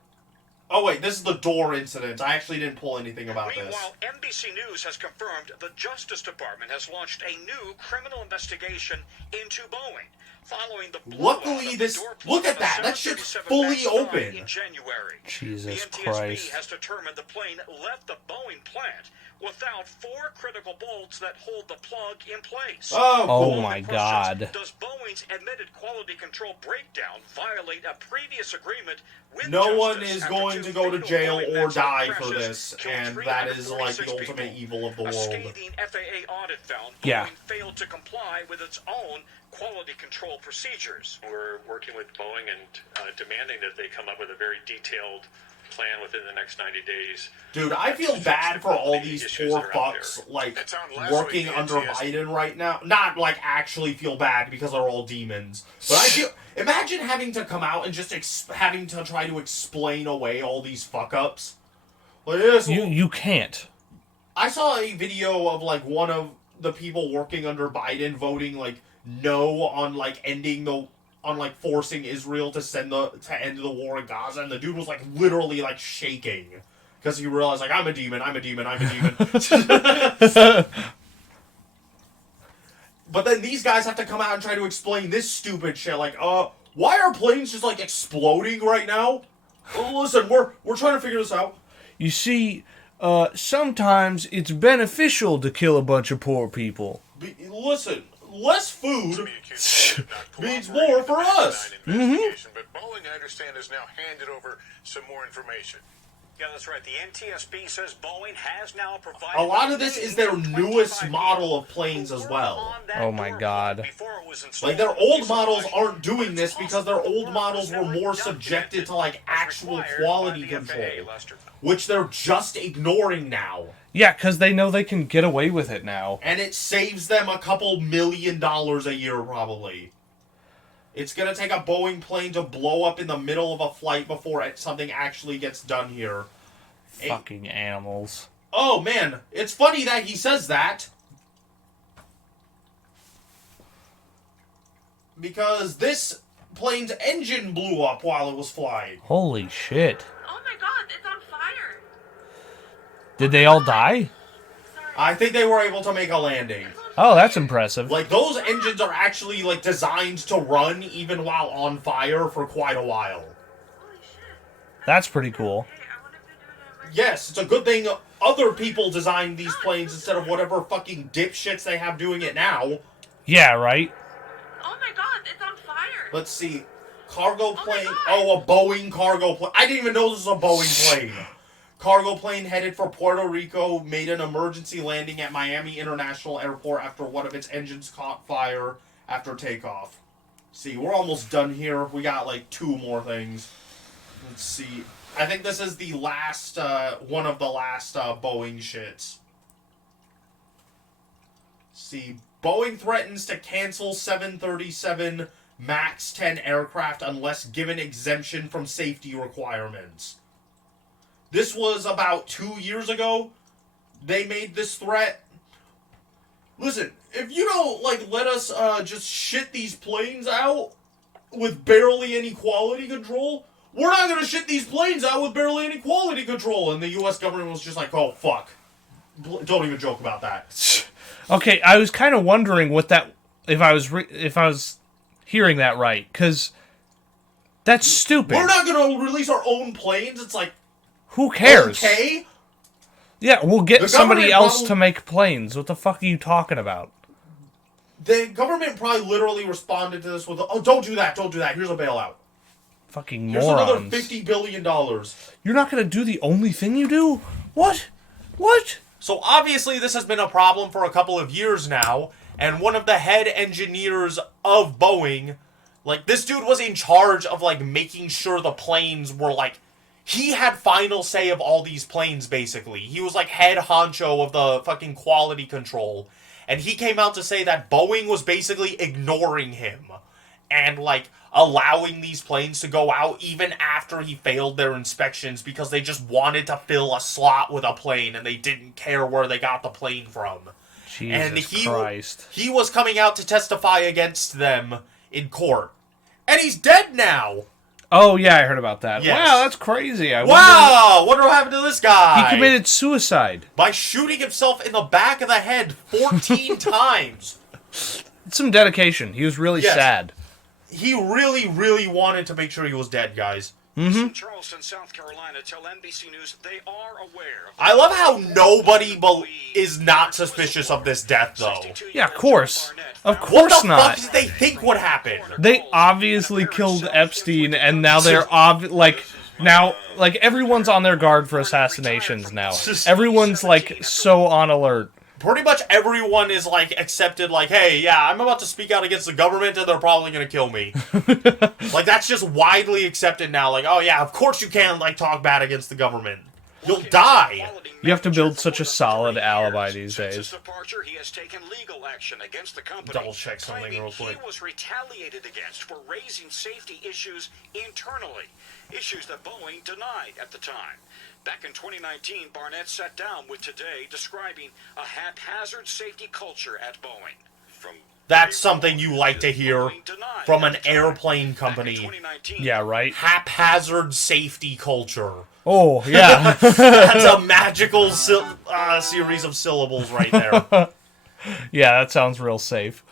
Oh wait, this is the door incident. I actually didn't pull anything about this. Meanwhile, NBC News has confirmed the Justice Department has launched a new criminal investigation into Boeing. Following the luckily, this... Look at that! That shit's fully open! In January. Jesus the NTSB Christ. has determined the plane left the Boeing plant without 4 critical bolts that hold the plug in place. Oh, cool. Oh my God. Does Boeing's admitted quality control breakdown violate a previous agreement with No Justice one is after going 2 to go to fatal jail Boeing or Max die 8 for crashes this, killed and that is like 346 the ultimate people. evil of the A world. scathing FAA audit found Yeah. Boeing failed to comply with its own quality control procedures. We're working with Boeing and demanding that they come up with a very detailed plan within the next 90 days. Dude, I feel bad for all these poor fucks, like, working under Biden right now. Not, like, actually feel bad because they're all demons. But I feel... Imagine having to come out and just having to try to explain away all these fuck-ups. Like, this, You can't. I saw a video of, like, one of the people working under Biden voting, like, no on, like, ending the... on, like, forcing Israel to end the war in Gaza, and the dude was, like, literally, like, shaking. Because he realized, like, I'm a demon. But then these guys have to come out and try to explain this stupid shit, like, why are planes just, like, exploding right now? Well, listen, we're trying to figure this out. You see, sometimes it's beneficial to kill a bunch of poor people. Listen, less food means more for us. Mm-hmm. But Boeing, I understand, has now handed over some more information. Yeah, that's right. The NTSB says Boeing has now provided... A lot of this is their newest model of planes as well. Oh my God. Like, their old models aren't doing this because their old models were more subjected to, like, actual quality control. Which they're just ignoring now. Yeah, because they know they can get away with it now. And it saves them a couple $1 million a year, probably. It's gonna take a Boeing plane to blow up in the middle of a flight before something actually gets done here. Fucking animals. Oh, man. It's funny that he says that. Because this plane's engine blew up while it was flying. Holy shit. Oh my god, it's on fire. Did they all die? I think they were able to make a landing. Oh, that's impressive. Like, those engines are actually, like, designed to run even while on fire for quite a while. That's pretty cool. Yes, it's a good thing other people designed these planes instead of whatever fucking dipshits they have doing it now. Yeah, right? Oh my god, it's on fire. Let's see. Cargo plane. Oh, a Boeing cargo plane. I didn't even know this was a Boeing plane. Cargo plane headed for Puerto Rico made an emergency landing at Miami International Airport after one of its engines caught fire after takeoff. See, we're almost done here. We got like 2 more things. Let's see. I think this is the last, one of the last Boeing shits. See, Boeing threatens to cancel 737 MAX 10 aircraft unless given exemption from safety requirements. This was about 2 years ago. They made this threat. Listen, if you don't, let us, just shit these planes out with barely any quality control, we're not gonna shit these planes out with barely any quality control. And the U.S. government was just like, oh, fuck. Don't even joke about that. Okay, I was kind of wondering what that... If I was hearing that right, because that's stupid. We're not gonna release our own planes. It's like... Who cares? Okay? Yeah, we'll get somebody else to make planes. What the fuck are you talking about? The government probably literally responded to this with, oh, don't do that, here's a bailout. Fucking Here's morons. another $50 billion. You're not going to do the only thing you do? What? So obviously this has been a problem for a couple of years now, and one of the head engineers of Boeing, this dude was in charge of, making sure the planes were, he had final say of all these planes, basically. He was, head honcho of the fucking quality control. And he came out to say that Boeing was basically ignoring him. And, allowing these planes to go out even after he failed their inspections because they just wanted to fill a slot with a plane and they didn't care where they got the plane from. Jesus Christ. He was coming out to testify against them in court. And he's dead now! Oh, yeah, I heard about that. Yes. Wow, that's crazy. Wonder what happened to this guy? He committed suicide. By shooting himself in the back of the head 14 times. Some dedication. He was really sad. He really, really wanted to make sure he was dead, guys. In Charleston, South Carolina, tell NBC News they are aware. I love how nobody is not suspicious of this death, though. Yeah, of course. Of course not. What the fuck did they think would happen? They obviously killed Epstein, and now they're everyone's on their guard for assassinations now. Everyone's so on alert. Pretty much everyone is accepted hey, yeah, I'm about to speak out against the government and they're probably gonna kill me. That's just widely accepted now. Oh yeah, of course you can't talk bad against the government. You'll die. You have to build such a solid alibi these days. Since his departure, he has taken legal action against the company. Double check something real quick. He was retaliated against for raising safety issues internally, issues that Boeing denied at the time. Back in 2019, Barnett sat down with Today describing a haphazard safety culture at Boeing. That's something you like to hear from an airplane company. Yeah, right? Haphazard safety culture. Oh, yeah. That's a magical series of syllables right there. Yeah, that sounds real safe.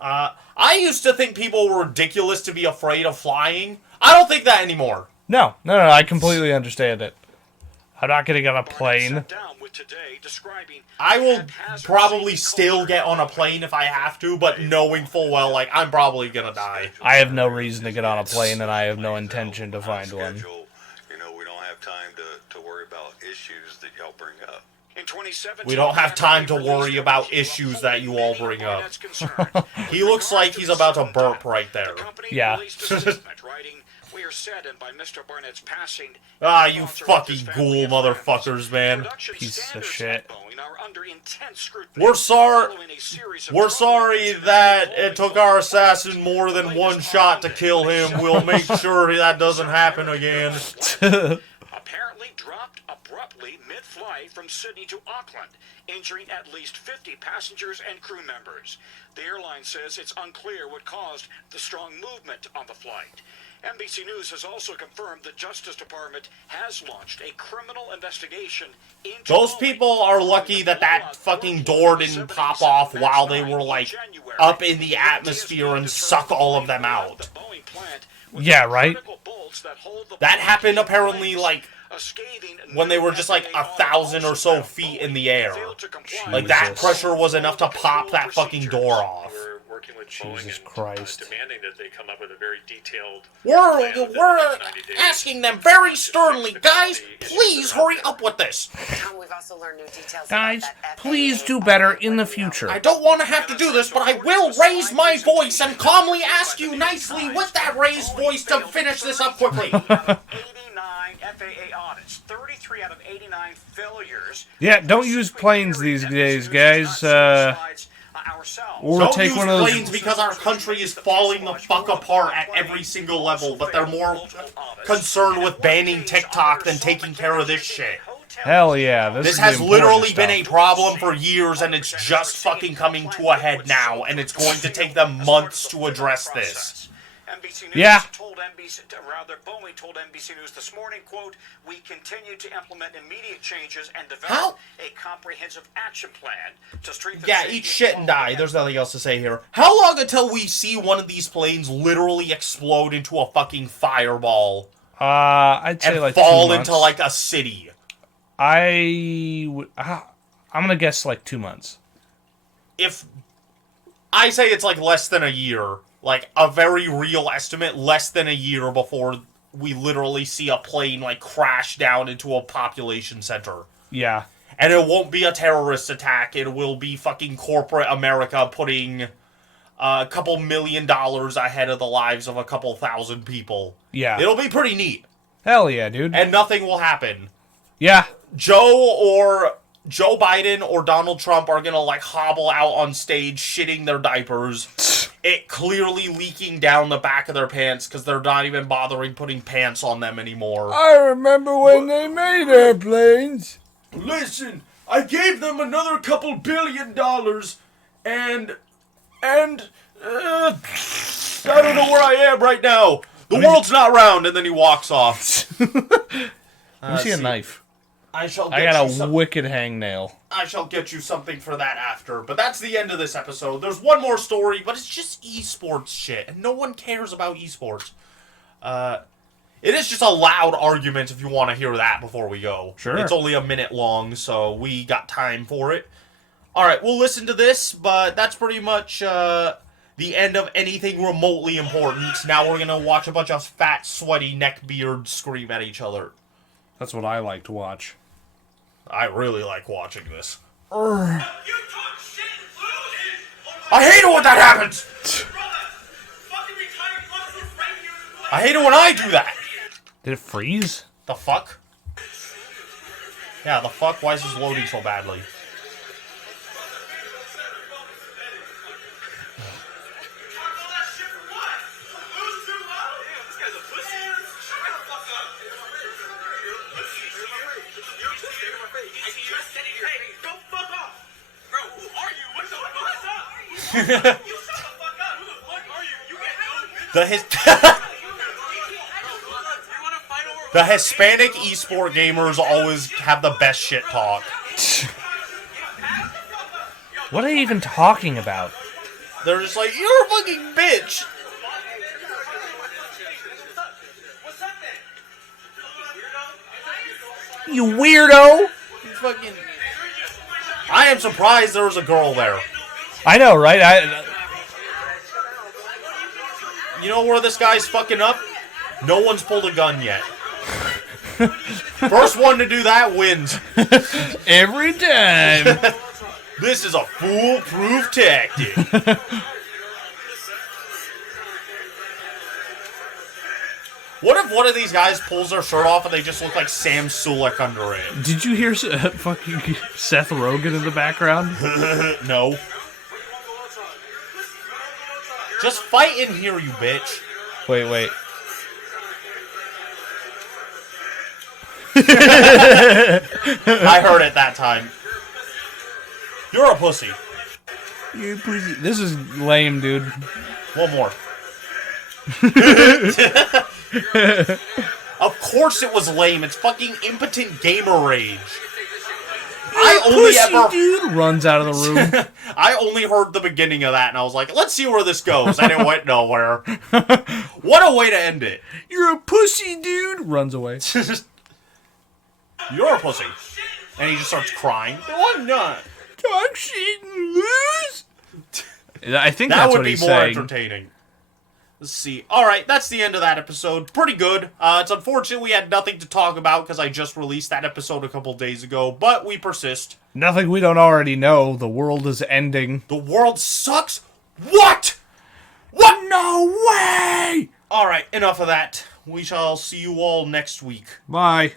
I used to think people were ridiculous to be afraid of flying. I don't think that anymore. No, I completely understand it. I'm not getting on a plane. I will probably still get on a plane if I have to, but knowing full well, I'm probably gonna die. I have no reason to get on a plane, and I have no intention to find one. We don't have time to worry about issues that y'all bring up. We don't have time to worry about issues that you all bring up. He looks like he's about to burp right there. Yeah. We are saddened by Mr. Barnett's passing. Ah, you fucking ghoul motherfuckers, man. Piece of shit. We're sorry that it took our assassin more than one shot to kill him. We'll make sure that doesn't happen again. Apparently dropped abruptly mid-flight from Sydney to Auckland, injuring at least 50 passengers and crew members. The airline says it's unclear what caused the strong movement on the flight. NBC News has also confirmed the Justice Department has launched a criminal investigation into... Those people are lucky that fucking door didn't pop off while they were, up in the atmosphere and suck all of them out. Yeah, right? That happened apparently, when they were just, 1,000 or so feet in the air. That pressure was enough to pop that fucking door off. Jesus Christ. Demanding that they come up with a very detailed... We're asking them very sternly, guys, please hurry up with this. We've also learned new details. Guys, please do better in the future. I don't want to have to do this, but I will raise my voice and calmly ask you nicely with that raised voice to finish this up quickly. 89 FAA audits. 33 out of 89 failures. Yeah, don't use planes these days, guys. Or don't take use one of those. planes because our country is falling the fuck apart at every single level, but they're more concerned with banning TikTok than taking care of this shit. Hell yeah. This has literally been a problem for years, and it's just fucking coming to a head now, and it's going to take them months to address this. NBC News Yeah. Boeing told NBC News this morning, quote, "We continue to implement immediate changes and develop a comprehensive action plan to strengthen Yeah, safety eat shit and die. quality." There's nothing else to say here. How long until we see one of these planes literally explode into a fucking fireball? I'd say and like fall 2 months. into like a city. I'm gonna guess like 2 months. If I say it's like less than a year, like a very real estimate, less than a year before we literally see a plane like crash down into a population center. Yeah. And it won't be a terrorist attack. It will be fucking corporate America putting a couple $1 million ahead of the lives of a couple thousand people. Yeah. It'll be pretty neat. Hell yeah, dude. And nothing will happen. Yeah. Joe Biden or Donald Trump are gonna like hobble out on stage shitting their diapers. It clearly leaking down the back of their pants because they're not even bothering putting pants on them anymore. I remember when they made airplanes. Listen, I gave them another couple $1 billion and I don't know where I am right now. The world's not round, and then he walks off. Let me see a knife. I got a wicked hangnail. I shall get you something for that after. But that's the end of this episode. There's one more story, but it's just esports shit, and no one cares about esports. It is just a loud argument if you want to hear that before we go. Sure. It's only a minute long, so we got time for it. Alright, we'll listen to this, but that's pretty much the end of anything remotely important. Now we're going to watch a bunch of fat, sweaty neckbeards scream at each other. That's what I like to watch. I really like watching this. I hate it when that happens! I hate it when I do that! Did it freeze? The fuck? Yeah, the fuck? Why is this loading so badly? The Hispanic esport gamers always have the best shit talk. What are you even talking about? They're just like, you're a fucking bitch. You weirdo! Fucking. I am surprised there was a girl there. I know, right? You know where this guy's fucking up? No one's pulled a gun yet. First one to do that wins. Every time. This is a foolproof tactic. What if one of these guys pulls their shirt off and they just look like Sam Sulek under it? Did you hear fucking Seth Rogen in the background? No. Just fight in here, you bitch. Wait. I heard it that time. You're a pussy. You pussy. This is lame, dude. One more. Of course it was lame. It's fucking impotent gamer rage. Dude runs out of the room. I only heard the beginning of that, and I was like, let's see where this goes. And it went nowhere. What a way to end it. You're a pussy, dude. Runs away. You're a pussy. And he just starts crying. No, I'm not. Talk shit and lose. I think that that's would what be he's more saying. entertaining. Let's see. Alright, that's the end of that episode. Pretty good. It's unfortunate we had nothing to talk about because I just released that episode a couple days ago, but we persist. Nothing we don't already know. The world is ending. The world sucks? What? No way! Alright, enough of that. we shall see you all next week. Bye.